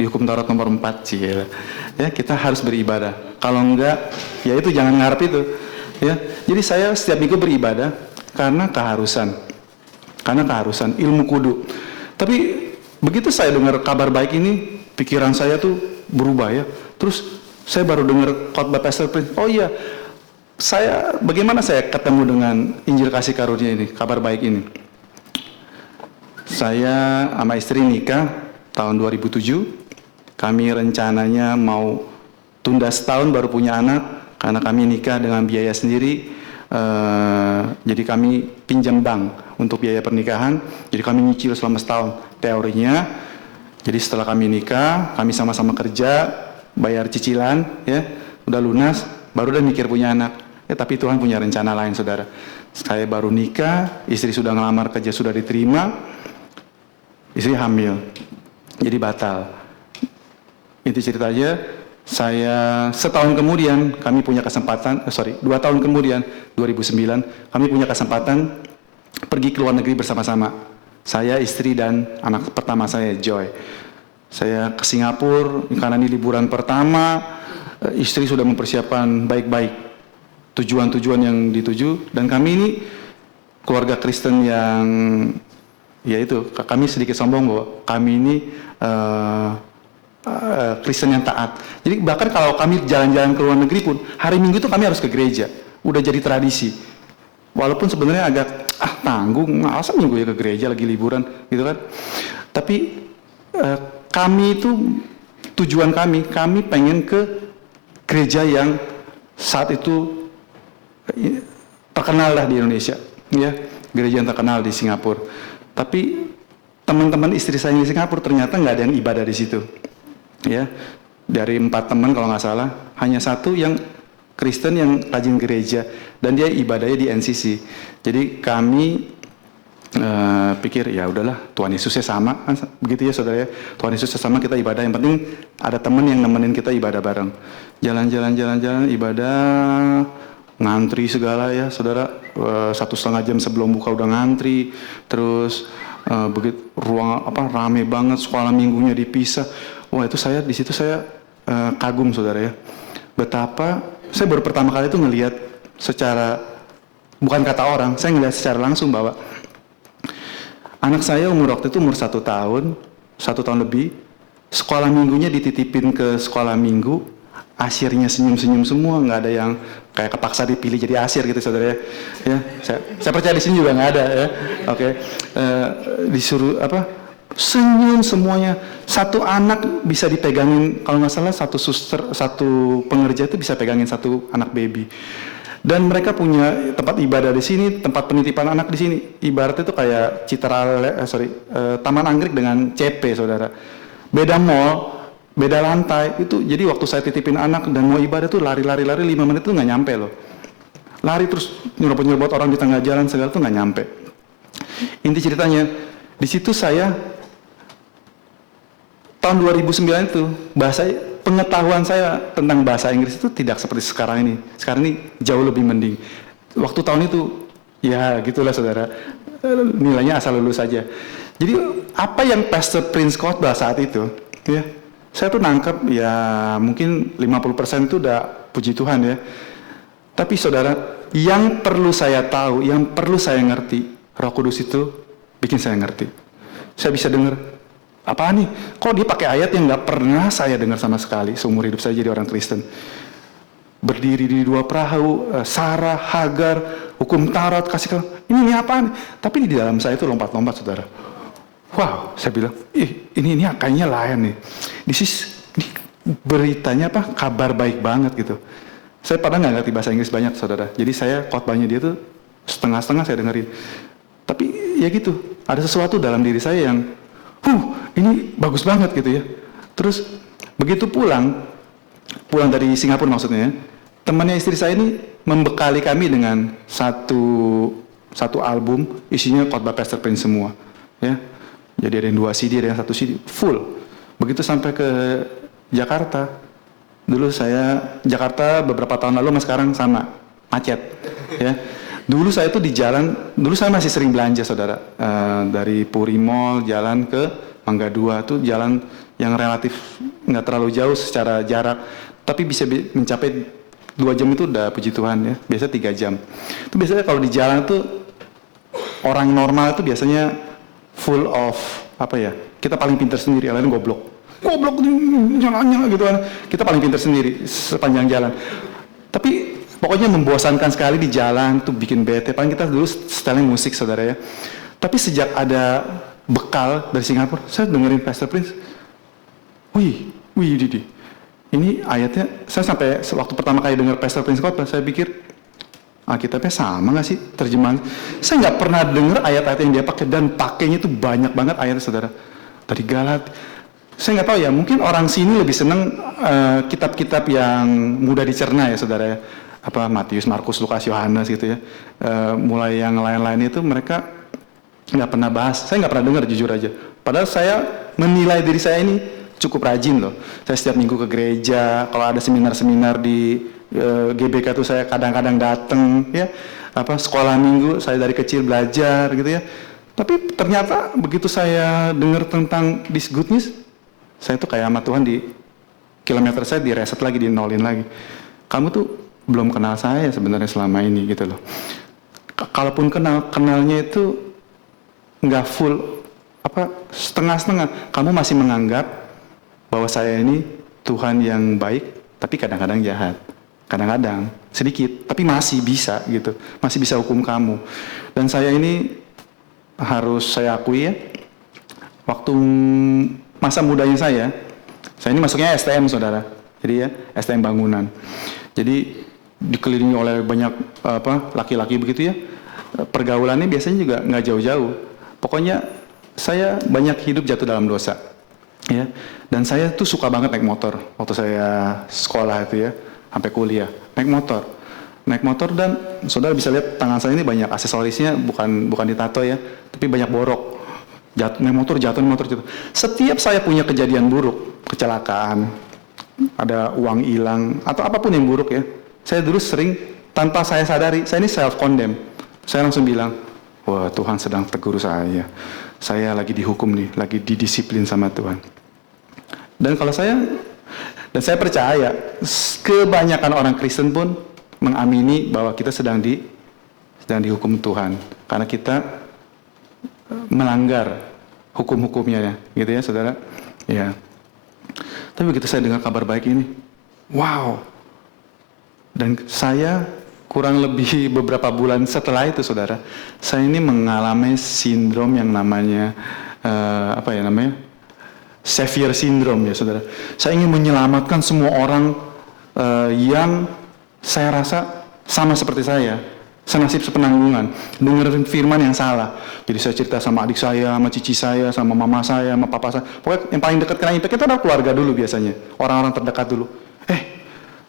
hukum Taurat nomor 4 sih ya, kita harus beribadah. Kalau enggak, ya itu jangan ngarep itu. Ya, jadi saya setiap minggu beribadah karena keharusan ilmu kudu. Tapi begitu saya dengar kabar baik ini, pikiran saya tuh berubah ya. Terus saya baru dengar khotbah Pastor Prince. Oh iya, bagaimana saya ketemu dengan Injil kasih karunia ini, kabar baik ini. Saya sama istri nikah tahun 2007. Kami rencananya mau tunda setahun baru punya anak, karena kami nikah dengan biaya sendiri. Jadi kami pinjam bank untuk biaya pernikahan. Jadi kami nyicil selama setahun teorinya. Jadi setelah kami nikah, kami sama-sama kerja, bayar cicilan, ya, udah lunas, baru udah mikir punya anak. Tapi Tuhan punya rencana lain, saudara. Saya baru nikah, istri sudah ngelamar kerja, sudah diterima, istri hamil, jadi batal. Inti cerita aja, saya setahun kemudian kami punya kesempatan, 2 tahun kemudian 2009 kami punya kesempatan pergi ke luar negeri bersama-sama. Saya, istri dan anak pertama saya, Joy. Saya ke Singapura karena ini liburan pertama. Istri sudah mempersiapkan baik-baik tujuan-tujuan yang dituju, dan kami ini keluarga Kristen yang yaitu kami sedikit sombong bahwa kami ini Kristen yang taat. Jadi bahkan kalau kami jalan-jalan ke luar negeri pun, hari Minggu itu kami harus ke gereja. Udah jadi tradisi. Walaupun sebenarnya agak tanggung, masa Minggu ya ke gereja lagi liburan gitu kan. Tapi kami itu tujuan kami pengen ke gereja yang saat itu terkenal lah di Indonesia, ya, gereja yang terkenal di Singapura. Tapi teman-teman istri saya di Singapura ternyata nggak ada yang ibadah di situ, ya. Dari 4 teman kalau nggak salah, hanya 1 yang Kristen yang rajin gereja dan dia ibadahnya di NCC. Jadi kami pikir ya udahlah, Tuhan Yesusnya sama, begitu ya saudara ya. Tuhan Yesusnya sama, kita ibadah. Yang penting ada teman yang nemenin kita ibadah bareng. Jalan-jalan ibadah, ngantri segala ya saudara. 1,5 jam sebelum buka udah ngantri. Terus begitu ruang rame banget, sekolah minggunya dipisah. Wah itu di situ saya kagum saudara ya. Betapa saya baru pertama kali itu ngelihat secara, bukan kata orang, saya ngelihat secara langsung bahwa anak saya umur waktu itu umur 1 tahun lebih, sekolah minggunya dititipin ke sekolah minggu, asyirnya senyum-senyum semua, nggak ada yang kayak kepaksa dipilih jadi asyir gitu saudara ya. Ya, saya percaya di sini juga nggak ada ya. Oke. Disuruh senyum semuanya. Satu anak bisa dipegangin, kalau nggak salah satu pengerja itu bisa pegangin 1 anak baby. Dan mereka punya tempat ibadah di sini, tempat penitipan anak di sini. Ibaratnya itu kayak Taman Anggrek dengan CP, saudara. Beda mall, beda lantai. Itu jadi waktu saya titipin anak dan mau ibadah tuh lari 5 menit itu nggak nyampe loh. Lari terus nyerobot orang di tengah jalan segala tuh nggak nyampe. Inti ceritanya, di situ saya tahun 2009 itu pengetahuan saya tentang bahasa Inggris itu tidak seperti sekarang ini. Sekarang ini jauh lebih mending. Waktu tahun itu, ya gitulah saudara, nilainya asal lulus saja. Jadi apa yang Pastor Prince khotbah saat itu, ya, saya tuh nangkep ya mungkin 50% itu udah puji Tuhan ya. Tapi saudara, yang perlu saya tahu, yang perlu saya ngerti, Roh Kudus itu bikin saya ngerti. Saya bisa dengar, apaan nih? Kok dia pakai ayat yang nggak pernah saya dengar sama sekali seumur hidup saya jadi orang Kristen. Berdiri di 2 perahu, Sarah, Hagar, hukum Taurat, kasih ini apaan? Tapi di dalam saya itu lompat-lompat, saudara. Wow, saya bilang, ini kayaknya lain nih. Ini beritanya kabar baik banget gitu. Saya padahal nggak ngerti bahasa Inggris banyak, saudara. Jadi saya khotbahnya dia tuh setengah-setengah saya dengerin. Tapi ya gitu, ada sesuatu dalam diri saya yang ini bagus banget gitu ya. Terus begitu pulang dari Singapura maksudnya, temannya istri saya ini membekali kami dengan satu album isinya khotbah Pastor Prince semua, ya. Jadi ada yang 2 CD, ada yang 1 CD full. Begitu sampai ke Jakarta, dulu Jakarta beberapa tahun lalu sama sekarang sama macet, ya. Dulu saya tuh di jalan, dulu saya masih sering belanja saudara, dari Puri Mall jalan ke Mangga 2 tuh jalan yang relatif nggak terlalu jauh secara jarak, tapi bisa mencapai 2 jam itu udah puji Tuhan ya, biasa 3 jam. Itu biasanya kalau di jalan tuh orang normal itu biasanya full of kita paling pintar sendiri, lain goblok nyala gitu kan, kita paling pintar sendiri sepanjang jalan. Tapi pokoknya membosankan sekali di jalan tuh, bikin bete. Paling kita dulu setelin musik saudara ya. Tapi sejak ada bekal dari Singapura, saya dengerin Pastor Prince. Wih, Didi. Ini ayatnya, saya sampai waktu pertama kali dengar Pastor Prince khotbah, saya pikir Alkitabnya sama nggak sih terjemahan? Saya nggak pernah dengar ayat-ayat yang dia pakai, dan pakainya itu banyak banget ayatnya saudara. Dari Galat. Saya nggak tahu ya, mungkin orang sini lebih senang kitab-kitab yang mudah dicerna ya saudara ya. Matius, Markus, Lukas, Yohanes gitu ya. Mulai yang lain-lain itu mereka nggak pernah bahas. Saya nggak pernah dengar jujur aja. Padahal saya menilai diri saya ini cukup rajin loh. Saya setiap minggu ke gereja. Kalau ada seminar-seminar di GBK itu saya kadang-kadang datang ya. Sekolah minggu saya dari kecil belajar gitu ya. Tapi ternyata begitu saya dengar tentang this good news, saya tuh kayak sama Tuhan di kilometer saya direset lagi, di nolin lagi. Kamu tuh belum kenal saya sebenarnya selama ini gitu loh. Kalaupun kenalnya itu nggak full, setengah-setengah. Kamu masih menganggap bahwa saya ini Tuhan yang baik, tapi kadang-kadang jahat. Kadang-kadang sedikit, tapi masih bisa gitu. Masih bisa hukum kamu. Dan saya ini harus saya akui ya, waktu masa mudanya saya ini masuknya STM saudara. Jadi ya STM bangunan. Jadi dikelilingi oleh banyak laki-laki begitu ya. Pergaulannya biasanya juga nggak jauh-jauh. Pokoknya saya banyak hidup jatuh dalam dosa. Ya. Dan saya tuh suka banget naik motor waktu saya sekolah itu ya, sampai kuliah. Naik motor dan saudara bisa lihat tangan saya ini banyak aksesorisnya, bukan ditato ya, tapi banyak borok. Naik motor jatuh. Setiap saya punya kejadian buruk, kecelakaan, ada uang hilang atau apapun yang buruk ya, saya dulu sering tanpa saya sadari, saya ini self condemn. Saya langsung bilang, wah Tuhan sedang tegur saya. Saya lagi dihukum nih, lagi didisiplin sama Tuhan. Dan saya percaya kebanyakan orang Kristen pun mengamini bahwa kita sedang dihukum Tuhan karena kita melanggar hukum-hukumnya ya, gitu ya saudara. Ya. Tapi begitu saya dengar kabar baik ini, wow. Dan saya kurang lebih beberapa bulan setelah itu saudara, saya ini mengalami sindrom yang namanya Savior syndrome ya saudara. Saya ingin menyelamatkan semua orang yang saya rasa sama seperti saya, senasib sepenanggungan, dengerin firman yang salah. Jadi saya cerita sama adik saya, sama cici saya, sama mama saya, sama papa saya. Pokoknya yang paling dekat kena impact itu adalah keluarga dulu biasanya, orang-orang terdekat dulu.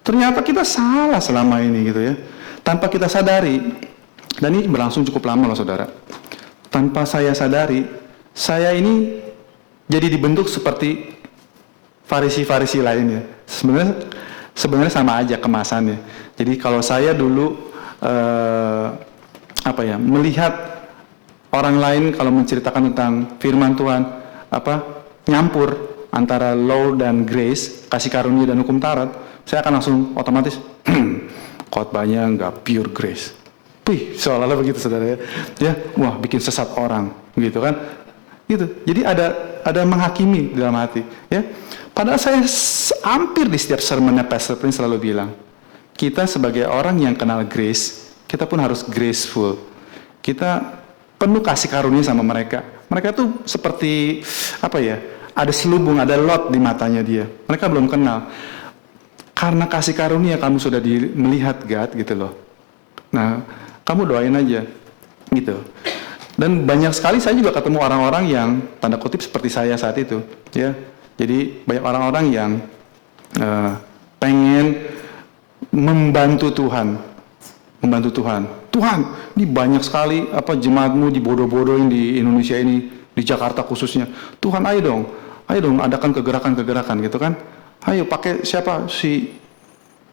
Ternyata kita salah selama ini gitu ya, tanpa kita sadari. Dan ini berlangsung cukup lama loh saudara. Tanpa saya sadari, saya ini jadi dibentuk seperti Farisi-Farisi lainnya. Sebenarnya sama aja kemasannya. Jadi kalau saya dulu melihat orang lain kalau menceritakan tentang firman Tuhan, nyampur antara law dan grace, kasih karunia dan hukum Taurat, saya akan langsung otomatis khotbahnya nggak pure grace. Seolah-olah begitu saudara ya. Ya, wah bikin sesat orang, gitu kan? Gitu. Jadi ada menghakimi dalam hati, ya. Padahal saya hampir di setiap sermonnya Pastor Prince selalu bilang, kita sebagai orang yang kenal grace, kita pun harus graceful. Kita penuh kasih karunia sama mereka. Mereka tuh seperti ada selubung, ada lot di matanya dia. Mereka belum kenal. Karena kasih karunia kamu sudah melihat God gitu loh. Nah, kamu doain aja gitu. Dan banyak sekali saya juga ketemu orang-orang yang tanda kutip seperti saya saat itu, ya. Jadi banyak orang-orang yang pengen membantu Tuhan. Tuhan, ini banyak sekali jemaatmu dibodoh-bodohin di Indonesia ini, di Jakarta khususnya. Tuhan, ayo dong adakan kegerakan-kegerakan gitu kan. Ayo pakai siapa si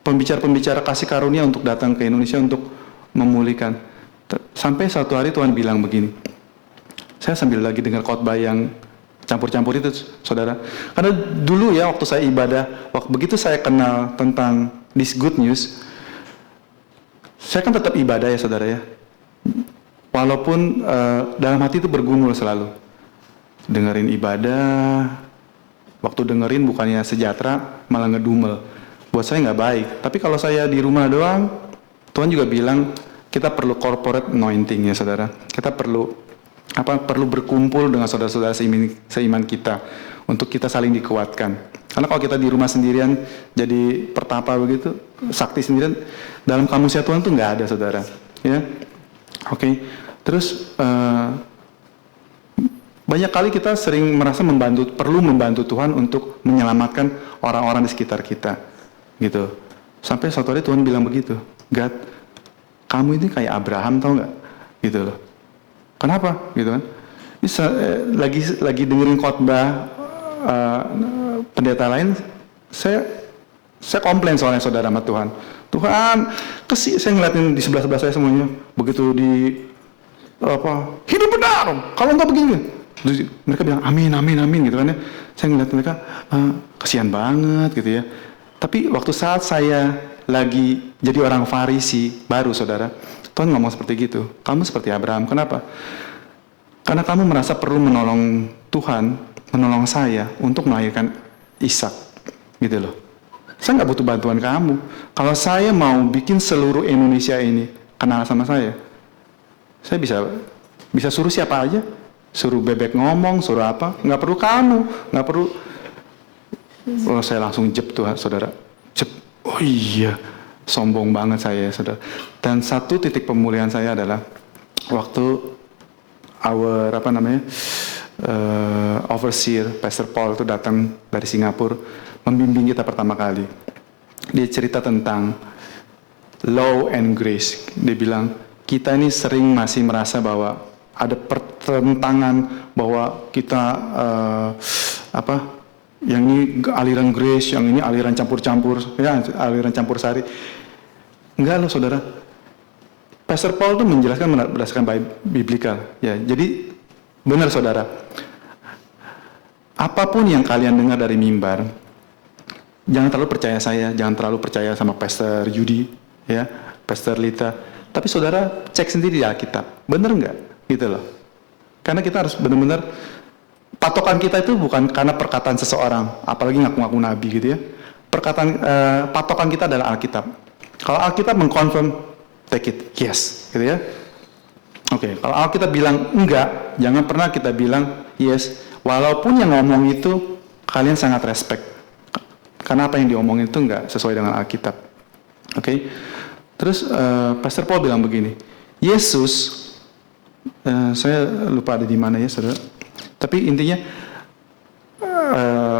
pembicara-pembicara kasih karunia untuk datang ke Indonesia untuk memulihkan. Sampai satu hari Tuhan bilang begini. Saya sambil lagi dengar khotbah yang campur-campur itu, saudara. Karena dulu ya waktu saya ibadah, begitu saya kenal tentang this good news, saya kan tetap ibadah ya saudara ya. Walaupun dalam hati itu bergumul selalu. Dengerin ibadah, waktu dengerin bukannya sejahtera, malah ngedumel. Buat saya nggak baik. Tapi kalau saya di rumah doang, Tuhan juga bilang, kita perlu corporate anointing ya saudara. Kita perlu berkumpul dengan saudara-saudara seiman kita untuk kita saling dikuatkan. Karena kalau kita di rumah sendirian jadi pertapa begitu, sakti sendirian, dalam kamusnya Tuhan tuh nggak ada saudara. Ya, oke. Terus banyak kali kita sering merasa perlu membantu Tuhan untuk menyelamatkan orang-orang di sekitar kita, gitu. Sampai suatu hari Tuhan bilang begitu, God, kamu ini kayak Abraham tau nggak, gitu loh. Kenapa? Gitu kan? Ini lagi dengerin khotbah pendeta lain, saya komplain soalnya saudara sama Tuhan. Tuhan, saya ngeliatin di sebelah saya semuanya, begitu hidup benar, kalau nggak begini. Mereka bilang amin gitu kan ya. Saya ngeliatin mereka, kasihan banget gitu ya. Tapi waktu saat saya lagi jadi orang Farisi baru saudara, Tuhan ngomong seperti gitu. Kamu seperti Abraham. Kenapa? Karena kamu merasa perlu menolong Tuhan, menolong saya untuk melahirkan Ishak, gitu loh. Saya nggak butuh bantuan kamu. Kalau saya mau bikin seluruh Indonesia ini kenal sama saya bisa suruh siapa aja, suruh bebek ngomong, suruh apa, nggak perlu kamu, nggak perlu. Saya langsung jep tuh, saudara. Oh iya, sombong banget saya, saudara. Dan satu titik pemulihan saya adalah waktu overseer Pastor Paul itu datang dari Singapura membimbing kita pertama kali. Dia cerita tentang law and grace. Dia bilang kita ini sering masih merasa bahwa ada pertentangan bahwa kita yang ini aliran grace, yang ini aliran campur-campur, ya aliran campur sari. Enggak loh saudara. Pastor Paul itu menjelaskan berdasarkan biblikal. Ya, jadi benar saudara. Apapun yang kalian dengar dari mimbar, jangan terlalu percaya saya, jangan terlalu percaya sama Pastor Yudi, ya, Pastor Lita. Tapi saudara cek sendiri di Alkitab, benar nggak? Gitu loh. Karena kita harus benar-benar, patokan kita itu bukan karena perkataan seseorang, apalagi ngaku-ngaku nabi gitu ya. Patokan kita adalah Alkitab. Kalau Alkitab mengkonfirm, take it, yes, gitu ya. Oke, kalau Alkitab bilang enggak, jangan pernah kita bilang yes, walaupun yang ngomong itu kalian sangat respect. Karena apa yang diomongin itu enggak sesuai dengan Alkitab. Oke. Terus Pastor Paul bilang begini, Yesus, saya lupa ada di mana ya saudara. Tapi intinya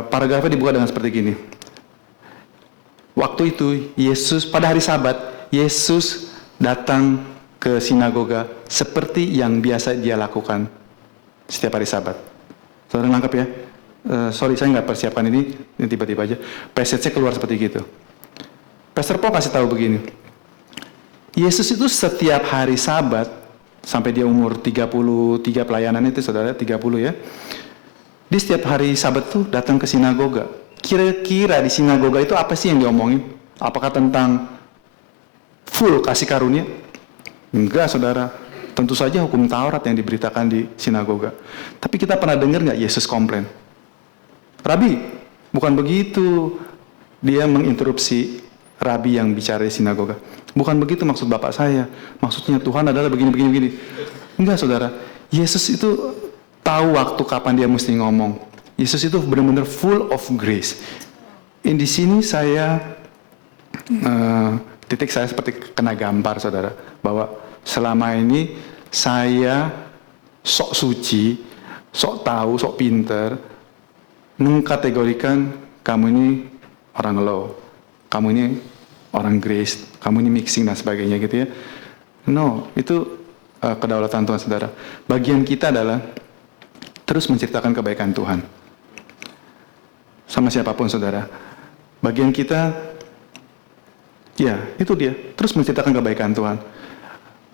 paragrafnya dibuka dengan seperti gini. Waktu itu Yesus pada hari Sabat, Yesus datang ke sinagoga seperti yang biasa dia lakukan setiap hari Sabat. Saudara nangkep ya? Sorry saya nggak persiapkan ini tiba-tiba aja. Passage-nya keluar seperti gitu. Pastor Paul kasih tahu begini. Yesus itu setiap hari Sabat sampai dia umur 33 pelayanan itu saudara 30 ya. Di setiap hari Sabat tuh datang ke sinagoga. Kira-kira di sinagoga itu apa sih yang diomongin? Apakah tentang full kasih karunia? Enggak saudara. Tentu saja hukum Taurat yang diberitakan di sinagoga. Tapi kita pernah dengar nggak Yesus komplain? Rabi, bukan begitu. Dia menginterupsi Rabi yang bicara di sinagoga. Bukan begitu maksud Bapak saya. Maksudnya Tuhan adalah begini. Enggak saudara. Yesus itu tahu waktu kapan dia mesti ngomong. Yesus itu benar-benar full of grace. Di sini saya, titik saya seperti kena gambar saudara. Bahwa selama ini saya sok suci, sok tahu, sok pinter, mengkategorikan kamu ini orang low, kamu ini orang grace, kamu ini mixing dan sebagainya gitu ya. No, itu kedaulatan Tuhan saudara. Bagian kita adalah terus menceritakan kebaikan Tuhan. Sama siapapun saudara. Bagian kita, ya itu dia, terus menceritakan kebaikan Tuhan.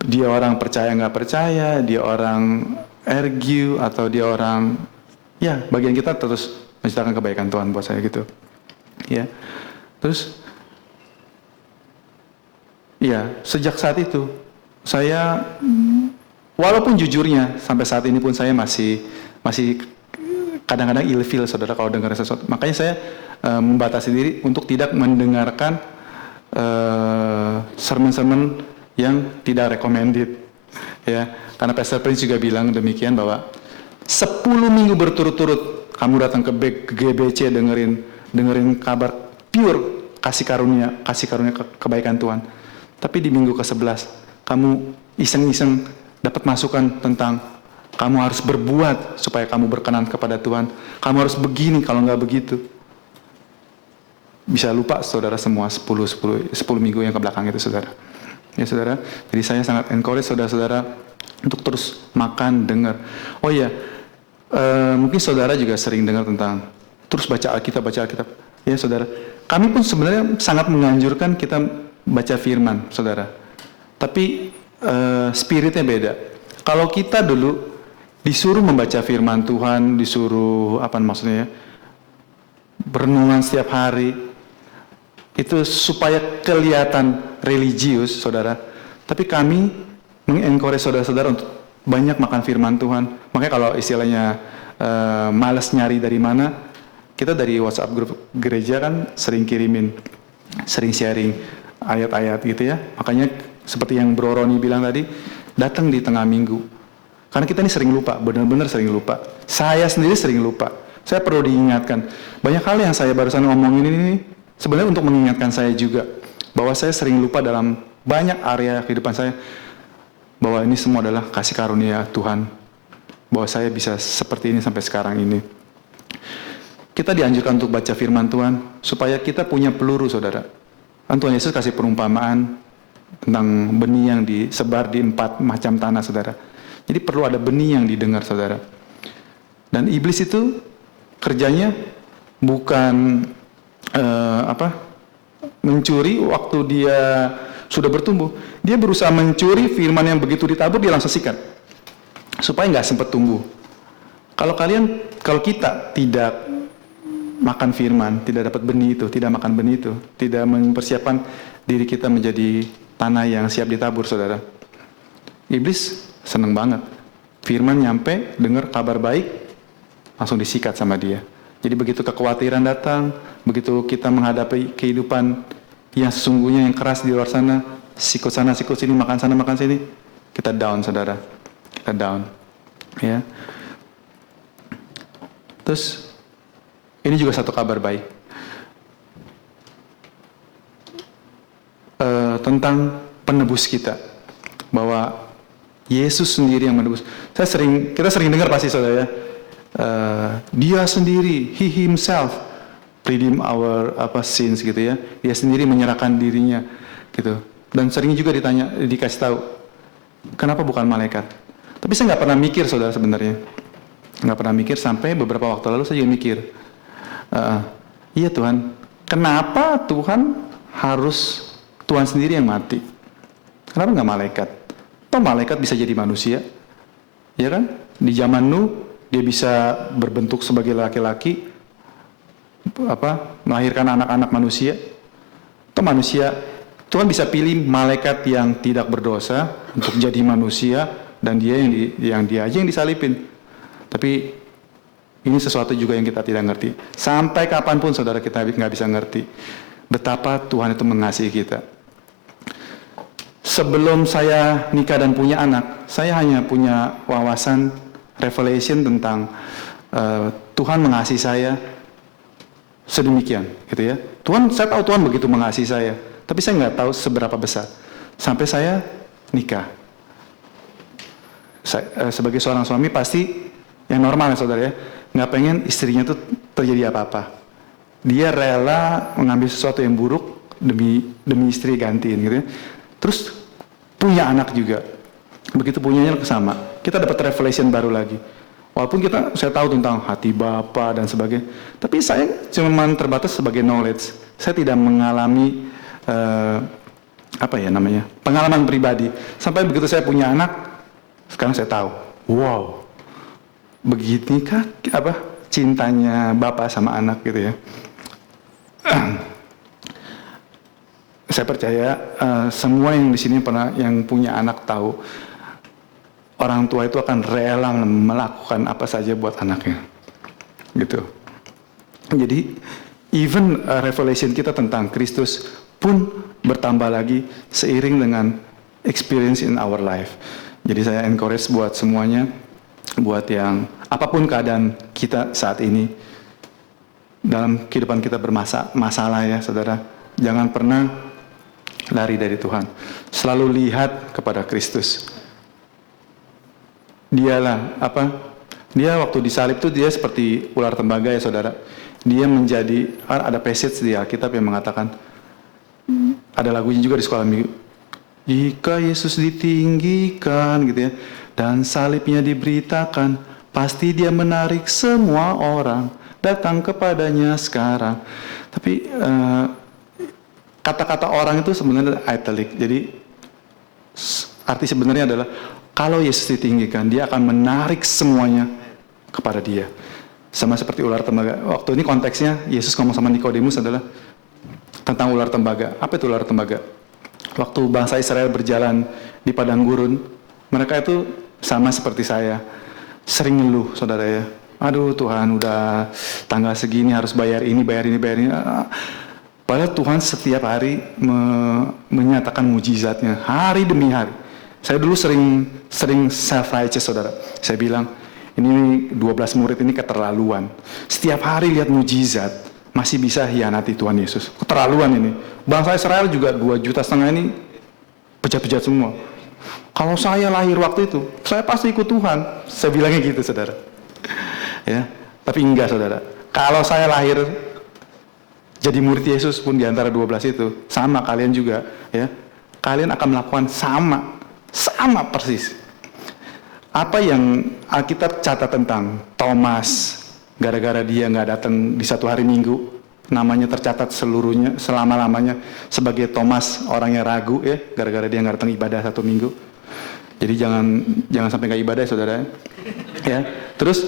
Dia orang percaya nggak percaya, dia orang argue, atau dia orang, ya bagian kita terus menceritakan kebaikan Tuhan buat saya gitu. Ya, terus, ya sejak saat itu, saya, walaupun jujurnya, sampai saat ini pun saya masih kadang-kadang ilfil saudara kalau dengar sesuatu. Makanya saya membatasi diri untuk tidak mendengarkan sermon-sermon yang tidak recommended. Ya, karena Pastor Prince juga bilang demikian bahwa 10 minggu berturut-turut kamu datang ke GBC dengerin kabar pure kasih karunia kebaikan Tuhan. Tapi di minggu ke-11 kamu iseng-iseng dapat masukan tentang kamu harus berbuat supaya kamu berkenan kepada Tuhan. Kamu harus begini kalau nggak begitu. Bisa lupa saudara semua 10 minggu yang ke belakang itu saudara. Ya saudara, jadi saya sangat encourage saudara-saudara untuk terus makan, dengar. Oh iya, mungkin saudara juga sering dengar tentang terus baca Alkitab. Ya saudara, kami pun sebenarnya sangat menganjurkan kita baca firman saudara. Tapi spiritnya beda. Kalau kita dulu disuruh membaca firman Tuhan, disuruh berenungan setiap hari, itu supaya kelihatan religius, saudara. Tapi kami mengencourage saudara-saudara untuk banyak makan firman Tuhan. Makanya kalau istilahnya malas nyari dari mana, kita dari WhatsApp grup gereja kan sering sharing ayat-ayat gitu ya. Makanya seperti yang Bro Roni bilang tadi, datang di tengah minggu. Karena kita ini sering lupa, benar-benar sering lupa. Saya sendiri sering lupa. Saya perlu diingatkan. Banyak hal yang saya barusan ngomongin ini Sebenarnya untuk mengingatkan saya juga bahwa saya sering lupa dalam banyak area kehidupan saya bahwa ini semua adalah kasih karunia Tuhan, bahwa saya bisa seperti ini sampai sekarang ini. Kita dianjurkan untuk baca firman Tuhan supaya kita punya peluru, saudara. Kan Tuhan Yesus kasih perumpamaan tentang benih yang disebar di 4 macam tanah, saudara. Jadi perlu ada benih yang didengar, saudara. Dan iblis itu kerjanya bukan mencuri waktu dia sudah bertumbuh. Dia berusaha mencuri firman yang begitu ditabur, dia langsung sikat supaya nggak sempat tumbuh. Kalau kita tidak makan firman, tidak dapat benih itu, tidak makan benih itu, tidak mempersiapkan diri kita menjadi tanah yang siap ditabur, saudara. Iblis seneng banget. Firman nyampe, dengar kabar baik, langsung disikat sama dia. Jadi begitu kekhawatiran datang, begitu kita menghadapi kehidupan yang sesungguhnya yang keras di luar sana, sikut sana, sikut sini, makan sana, makan sini, kita down, saudara. Kita down. Ya. Terus, ini juga satu kabar baik. Tentang penebus kita. Bahwa Yesus sendiri yang menebus. Kita sering dengar pasti, saudara, ya. Dia sendiri, He Himself redeem our sins, gitu ya. Dia sendiri menyerahkan dirinya, gitu. Dan sering juga dikasih tahu, kenapa bukan malaikat? Tapi saya nggak pernah mikir, saudara, sebenarnya. Nggak pernah mikir sampai beberapa waktu lalu saya juga mikir, iya Tuhan, kenapa Tuhan harus Tuhan sendiri yang mati? Kenapa nggak malaikat? Toh malaikat bisa jadi manusia, ya kan? Di zaman Nuh dia bisa berbentuk sebagai laki-laki, melahirkan anak-anak manusia. Toh manusia, Tuhan bisa pilih malaikat yang tidak berdosa untuk jadi manusia, dan dia yang dia aja yang disalipin. Tapi ini sesuatu juga yang kita tidak ngerti. Sampai kapanpun, saudara, kita nggak bisa ngerti betapa Tuhan itu mengasihi kita. Sebelum saya nikah dan punya anak, saya hanya punya wawasan revelation tentang Tuhan mengasihi saya sedemikian, gitu ya. Saya tahu Tuhan begitu mengasihi saya, tapi saya nggak tahu seberapa besar. Sampai saya nikah. Sebagai seorang suami pasti yang normal, ya saudara, ya, nggak pengen istrinya tuh terjadi apa-apa. Dia rela mengambil sesuatu yang buruk demi istri gantiin, gitu ya. Terus punya anak juga. Begitu punyanya sama, kita dapat revelation baru lagi. Walaupun saya tahu tentang hati Bapa dan sebagainya, tapi saya cuma terbatas sebagai knowledge. Saya tidak mengalami pengalaman pribadi. Sampai begitu saya punya anak, sekarang saya tahu. Wow, begitukah cintanya Bapa sama anak, gitu ya. Saya percaya semua yang di sini yang punya anak tahu orang tua itu akan rela melakukan apa saja buat anaknya, gitu. Jadi even revelation kita tentang Kristus pun bertambah lagi seiring dengan experience in our life. Jadi saya encourage buat semuanya, buat yang apapun keadaan kita saat ini dalam kehidupan kita bermasalah, ya saudara, jangan pernah lari dari Tuhan. Selalu lihat kepada Kristus. Dia waktu disalib tuh dia seperti ular tembaga, ya saudara. Dia ada passage di Alkitab yang mengatakan, ada lagunya juga di sekolah minggu, jika Yesus ditinggikan, gitu ya, dan salibnya diberitakan, pasti dia menarik semua orang datang kepadanya sekarang. Tapi kata-kata orang itu sebenarnya italic. Jadi arti sebenarnya adalah kalau Yesus ditinggikan, dia akan menarik semuanya kepada dia. Sama seperti ular tembaga. Waktu ini konteksnya Yesus ngomong sama Nikodemus adalah tentang ular tembaga. Apa itu ular tembaga? Waktu bangsa Israel berjalan di padang gurun, mereka itu sama seperti saya, sering ngeluh, saudara, ya. Aduh Tuhan, udah tanggal segini harus bayar ini. Padahal Tuhan setiap hari menyatakan mujizatnya, hari demi hari. Saya dulu sering self-righteous, saudara. Saya bilang, ini 12 murid ini keterlaluan. Setiap hari lihat mujizat. masih bisa hianati Tuhan Yesus. Keterlaluan ini. Bangsa Israel juga 2,5 juta ini bejat-bejat semua. Kalau saya lahir waktu itu, saya pasti ikut Tuhan. Saya bilangnya gitu, saudara. Ya, tapi enggak, saudara. Kalau saya lahir jadi murid Yesus pun di antara 12 itu, sama kalian juga, ya. Kalian akan melakukan sama persis. Apa yang Alkitab catat tentang Thomas, gara-gara dia nggak datang di satu hari Minggu, namanya tercatat seluruhnya, selama-lamanya sebagai Thomas, orang yang ragu, ya, gara-gara dia nggak datang ibadah satu minggu. Jadi jangan sampai nggak ibadah, saudara. Ya, terus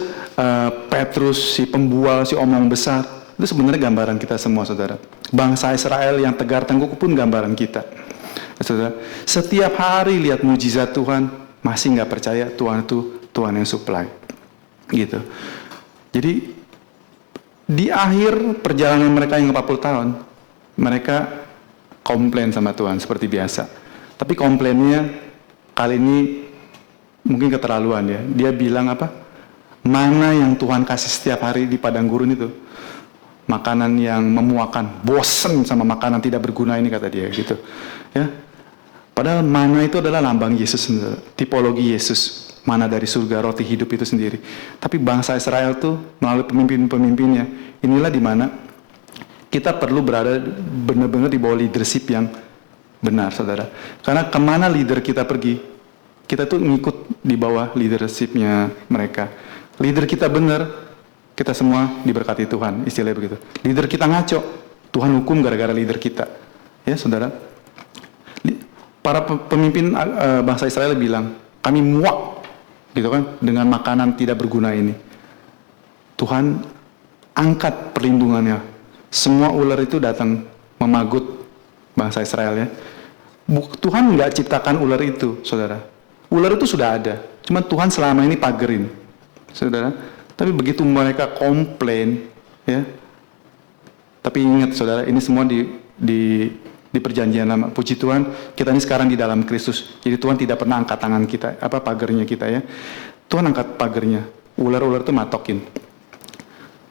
Petrus, si pembual, si omong besar, itu sebenarnya gambaran kita semua, saudara. Bangsa Israel yang tegar tengkuk pun gambaran kita. Saudara, setiap hari lihat mujizat Tuhan, masih nggak percaya Tuhan itu Tuhan yang supply, gitu. Jadi di akhir perjalanan mereka yang 40 tahun, mereka komplain sama Tuhan seperti biasa. Tapi komplainnya kali ini mungkin keterlaluan ya. Dia bilang apa? Mana yang Tuhan kasih setiap hari di padang gurun itu? Makanan yang memuakan, bosen sama makanan tidak berguna ini, kata dia gitu. Ya. Padahal mana itu adalah lambang Yesus, tipologi Yesus, mana dari surga roti hidup itu sendiri. Tapi bangsa Israel tuh melalui pemimpin-pemimpinnya, inilah di mana kita perlu berada benar-benar di bawah leadership yang benar, saudara. Karena kemana leader kita pergi, kita tuh ngikut di bawah leadershipnya mereka. Leader kita benar, kita semua diberkati Tuhan, istilahnya begitu. Leader kita ngaco, Tuhan hukum gara-gara leader kita. Ya, saudara. Para pemimpin bangsa Israel bilang, kami muak, gitu kan, dengan makanan tidak berguna ini. Tuhan angkat perlindungannya. Semua ular itu datang memagut bangsa Israel, ya. Tuhan nggak ciptakan ular itu, saudara. Ular itu sudah ada, cuma Tuhan selama ini pagerin, saudara. Tapi begitu mereka komplain, ya. Tapi ingat, saudara, ini semua di perjanjian lama. Puji Tuhan, kita ini sekarang di dalam Kristus. Jadi Tuhan tidak pernah angkat tangan kita, pagernya kita, ya. Tuhan angkat pagernya. Ular-ular itu matokin.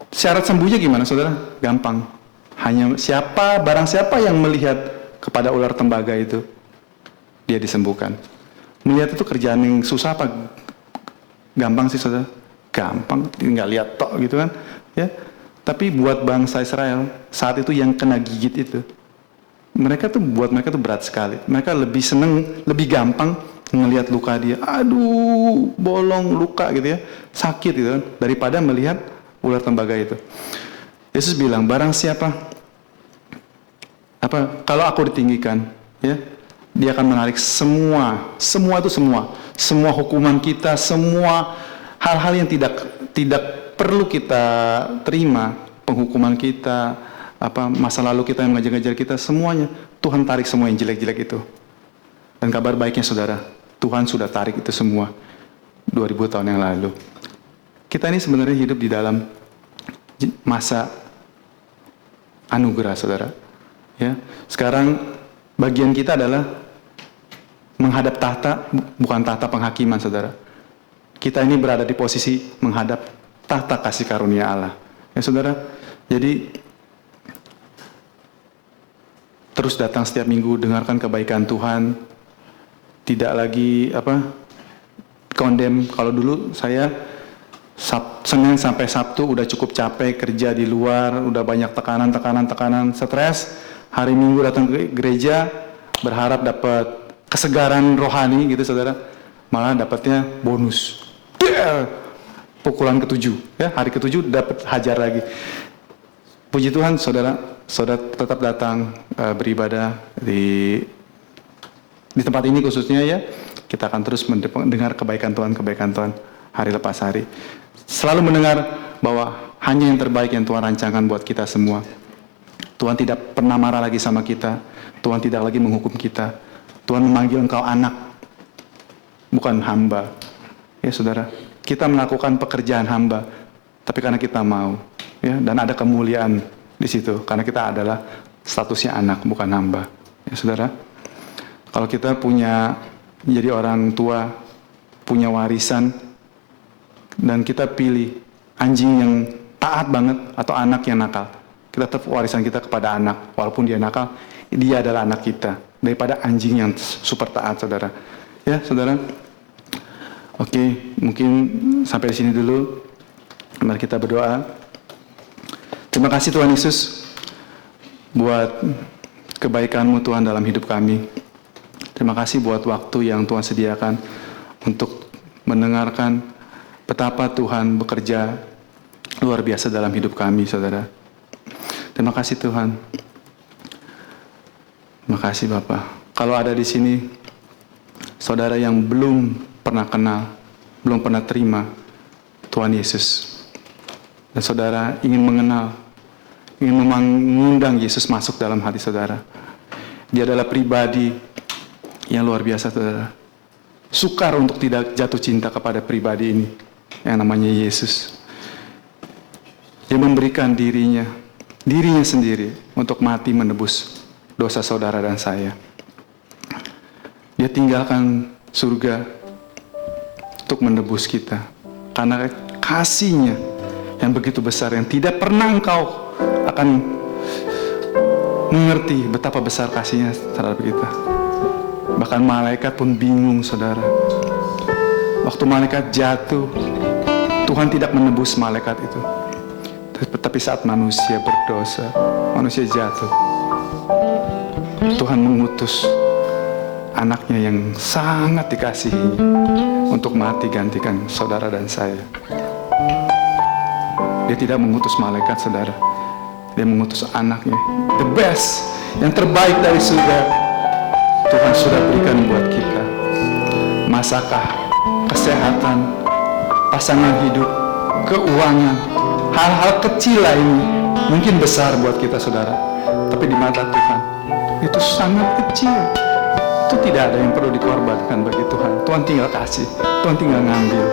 Syarat sembuhnya gimana, saudara? Gampang. Hanya barang siapa yang melihat kepada ular tembaga itu, dia disembuhkan. Melihat itu kerjaan yang susah apa? Gampang sih, saudara. Gampang, tinggal lihat tok gitu kan, ya. Tapi buat bangsa Israel saat itu yang kena gigit itu, buat mereka tuh berat sekali. Mereka lebih seneng, lebih gampang ngelihat luka dia, aduh, bolong, luka gitu ya, sakit gitu kan, daripada melihat ular tembaga itu. Yesus bilang, barang siapa, kalau aku ditinggikan, ya, dia akan menarik semua hukuman kita, semua hal-hal yang tidak perlu kita terima, penghukuman kita, masa lalu kita yang mengajar-ngajar kita, semuanya Tuhan tarik semua yang jelek-jelek itu. Dan kabar baiknya, saudara, Tuhan sudah tarik itu semua 2000 tahun yang lalu. Kita ini sebenarnya hidup di dalam masa anugerah, saudara. Ya, sekarang bagian kita adalah menghadap tahta, bukan tahta penghakiman, saudara. Kita ini berada di posisi menghadap tahta kasih karunia Allah. Ya, saudara. Jadi terus datang setiap minggu, dengarkan kebaikan Tuhan. Tidak lagi kondem. Kalau dulu saya Senin sampai Sabtu udah cukup capek kerja di luar, udah banyak tekanan, stres. Hari Minggu datang ke gereja berharap dapat kesegaran rohani gitu, saudara. Malah dapatnya bonus. Pukulan ke-7, ya, hari ke-7 dapat hajar lagi. Puji Tuhan, saudara tetap datang beribadah di tempat ini khususnya, ya. Kita akan terus mendengar kebaikan Tuhan hari lepas hari. Selalu mendengar bahwa hanya yang terbaik yang Tuhan rancangkan buat kita semua. Tuhan tidak pernah marah lagi sama kita. Tuhan tidak lagi menghukum kita. Tuhan memanggil engkau anak, bukan hamba. Ya, saudara, kita melakukan pekerjaan hamba, tapi karena kita mau, ya, dan ada kemuliaan di situ, karena kita adalah statusnya anak, bukan hamba. Ya, saudara, kalau kita jadi orang tua, punya warisan, dan kita pilih anjing yang taat banget atau anak yang nakal, Kita tetap warisan kita kepada anak. Walaupun dia nakal, dia adalah anak kita. Daripada anjing yang super taat, saudara. Ya, saudara. Oke, mungkin sampai di sini dulu. Mari kita berdoa. Terima kasih Tuhan Yesus buat kebaikan-Mu Tuhan dalam hidup kami. Terima kasih buat waktu yang Tuhan sediakan untuk mendengarkan betapa Tuhan bekerja luar biasa dalam hidup kami, saudara. Terima kasih Tuhan. Terima kasih Bapak. Kalau ada di sini saudara yang belum pernah kenal, belum pernah terima Tuhan Yesus, dan saudara ingin mengenal, ingin mengundang Yesus masuk dalam hati saudara. Dia adalah pribadi yang luar biasa, saudara. Sukar untuk tidak jatuh cinta kepada pribadi ini yang namanya Yesus. Dia memberikan dirinya sendiri untuk mati menebus dosa saudara dan saya. Dia tinggalkan surga untuk menebus kita karena kasih-Nya yang begitu besar, yang tidak pernah engkau akan mengerti betapa besar kasih-Nya terhadap kita. Bahkan malaikat pun bingung, saudara. Waktu malaikat jatuh, Tuhan tidak menebus malaikat itu. Tapi saat manusia berdosa, manusia jatuh, Tuhan mengutus anaknya yang sangat dikasihi untuk mati gantikan saudara dan saya. Dia tidak mengutus malaikat, saudara. Dia mengutus anaknya. The best, yang terbaik dari surga, Tuhan sudah berikan buat kita. Masakah, kesehatan, pasangan hidup, keuangan, hal-hal kecil lainnya mungkin besar buat kita, saudara. Tapi di mata Tuhan itu sangat kecil. Itu tidak ada yang perlu dikorbankan bagi Tuhan. Tuhan tinggal kasih, Tuhan tinggal ngambil.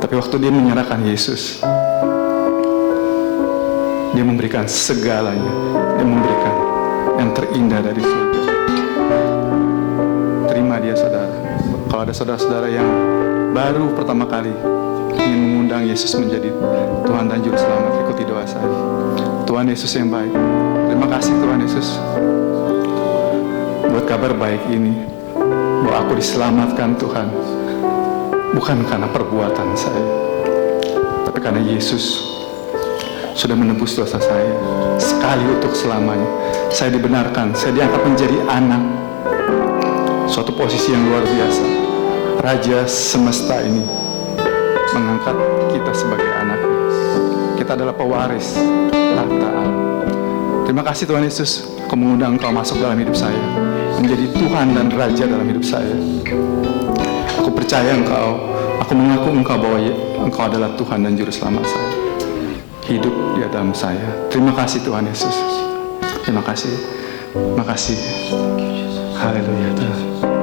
Tapi waktu dia menyerahkan Yesus, dia memberikan segalanya. Dia memberikan yang terindah dari surga. Terima dia, saudara. Kalau ada saudara-saudara yang baru pertama kali ingin mengundang Yesus menjadi Tuhan dan Juru Selamat, ikuti doa saya. Tuhan Yesus yang baik, terima kasih Tuhan Yesus buat kabar baik ini, bahwa aku diselamatkan Tuhan, bukan karena perbuatan saya, tapi karena Yesus sudah menebus dosa saya sekali untuk selamanya. Saya dibenarkan, saya diangkat menjadi anak, suatu posisi yang luar biasa. Raja semesta ini mengangkat kita sebagai anak. Kita adalah pewaris tahta Allah. Terima kasih Tuhan Yesus, Kau mengundang Engkau masuk dalam hidup saya, menjadi Tuhan dan Raja dalam hidup saya. Aku percaya Engkau, aku mengaku Engkau bahwa Engkau adalah Tuhan dan Juru Selamat saya. Hidup di dalam saya. Terima kasih Tuhan Yesus. Terima kasih. Terima kasih. Haleluya Tuhan.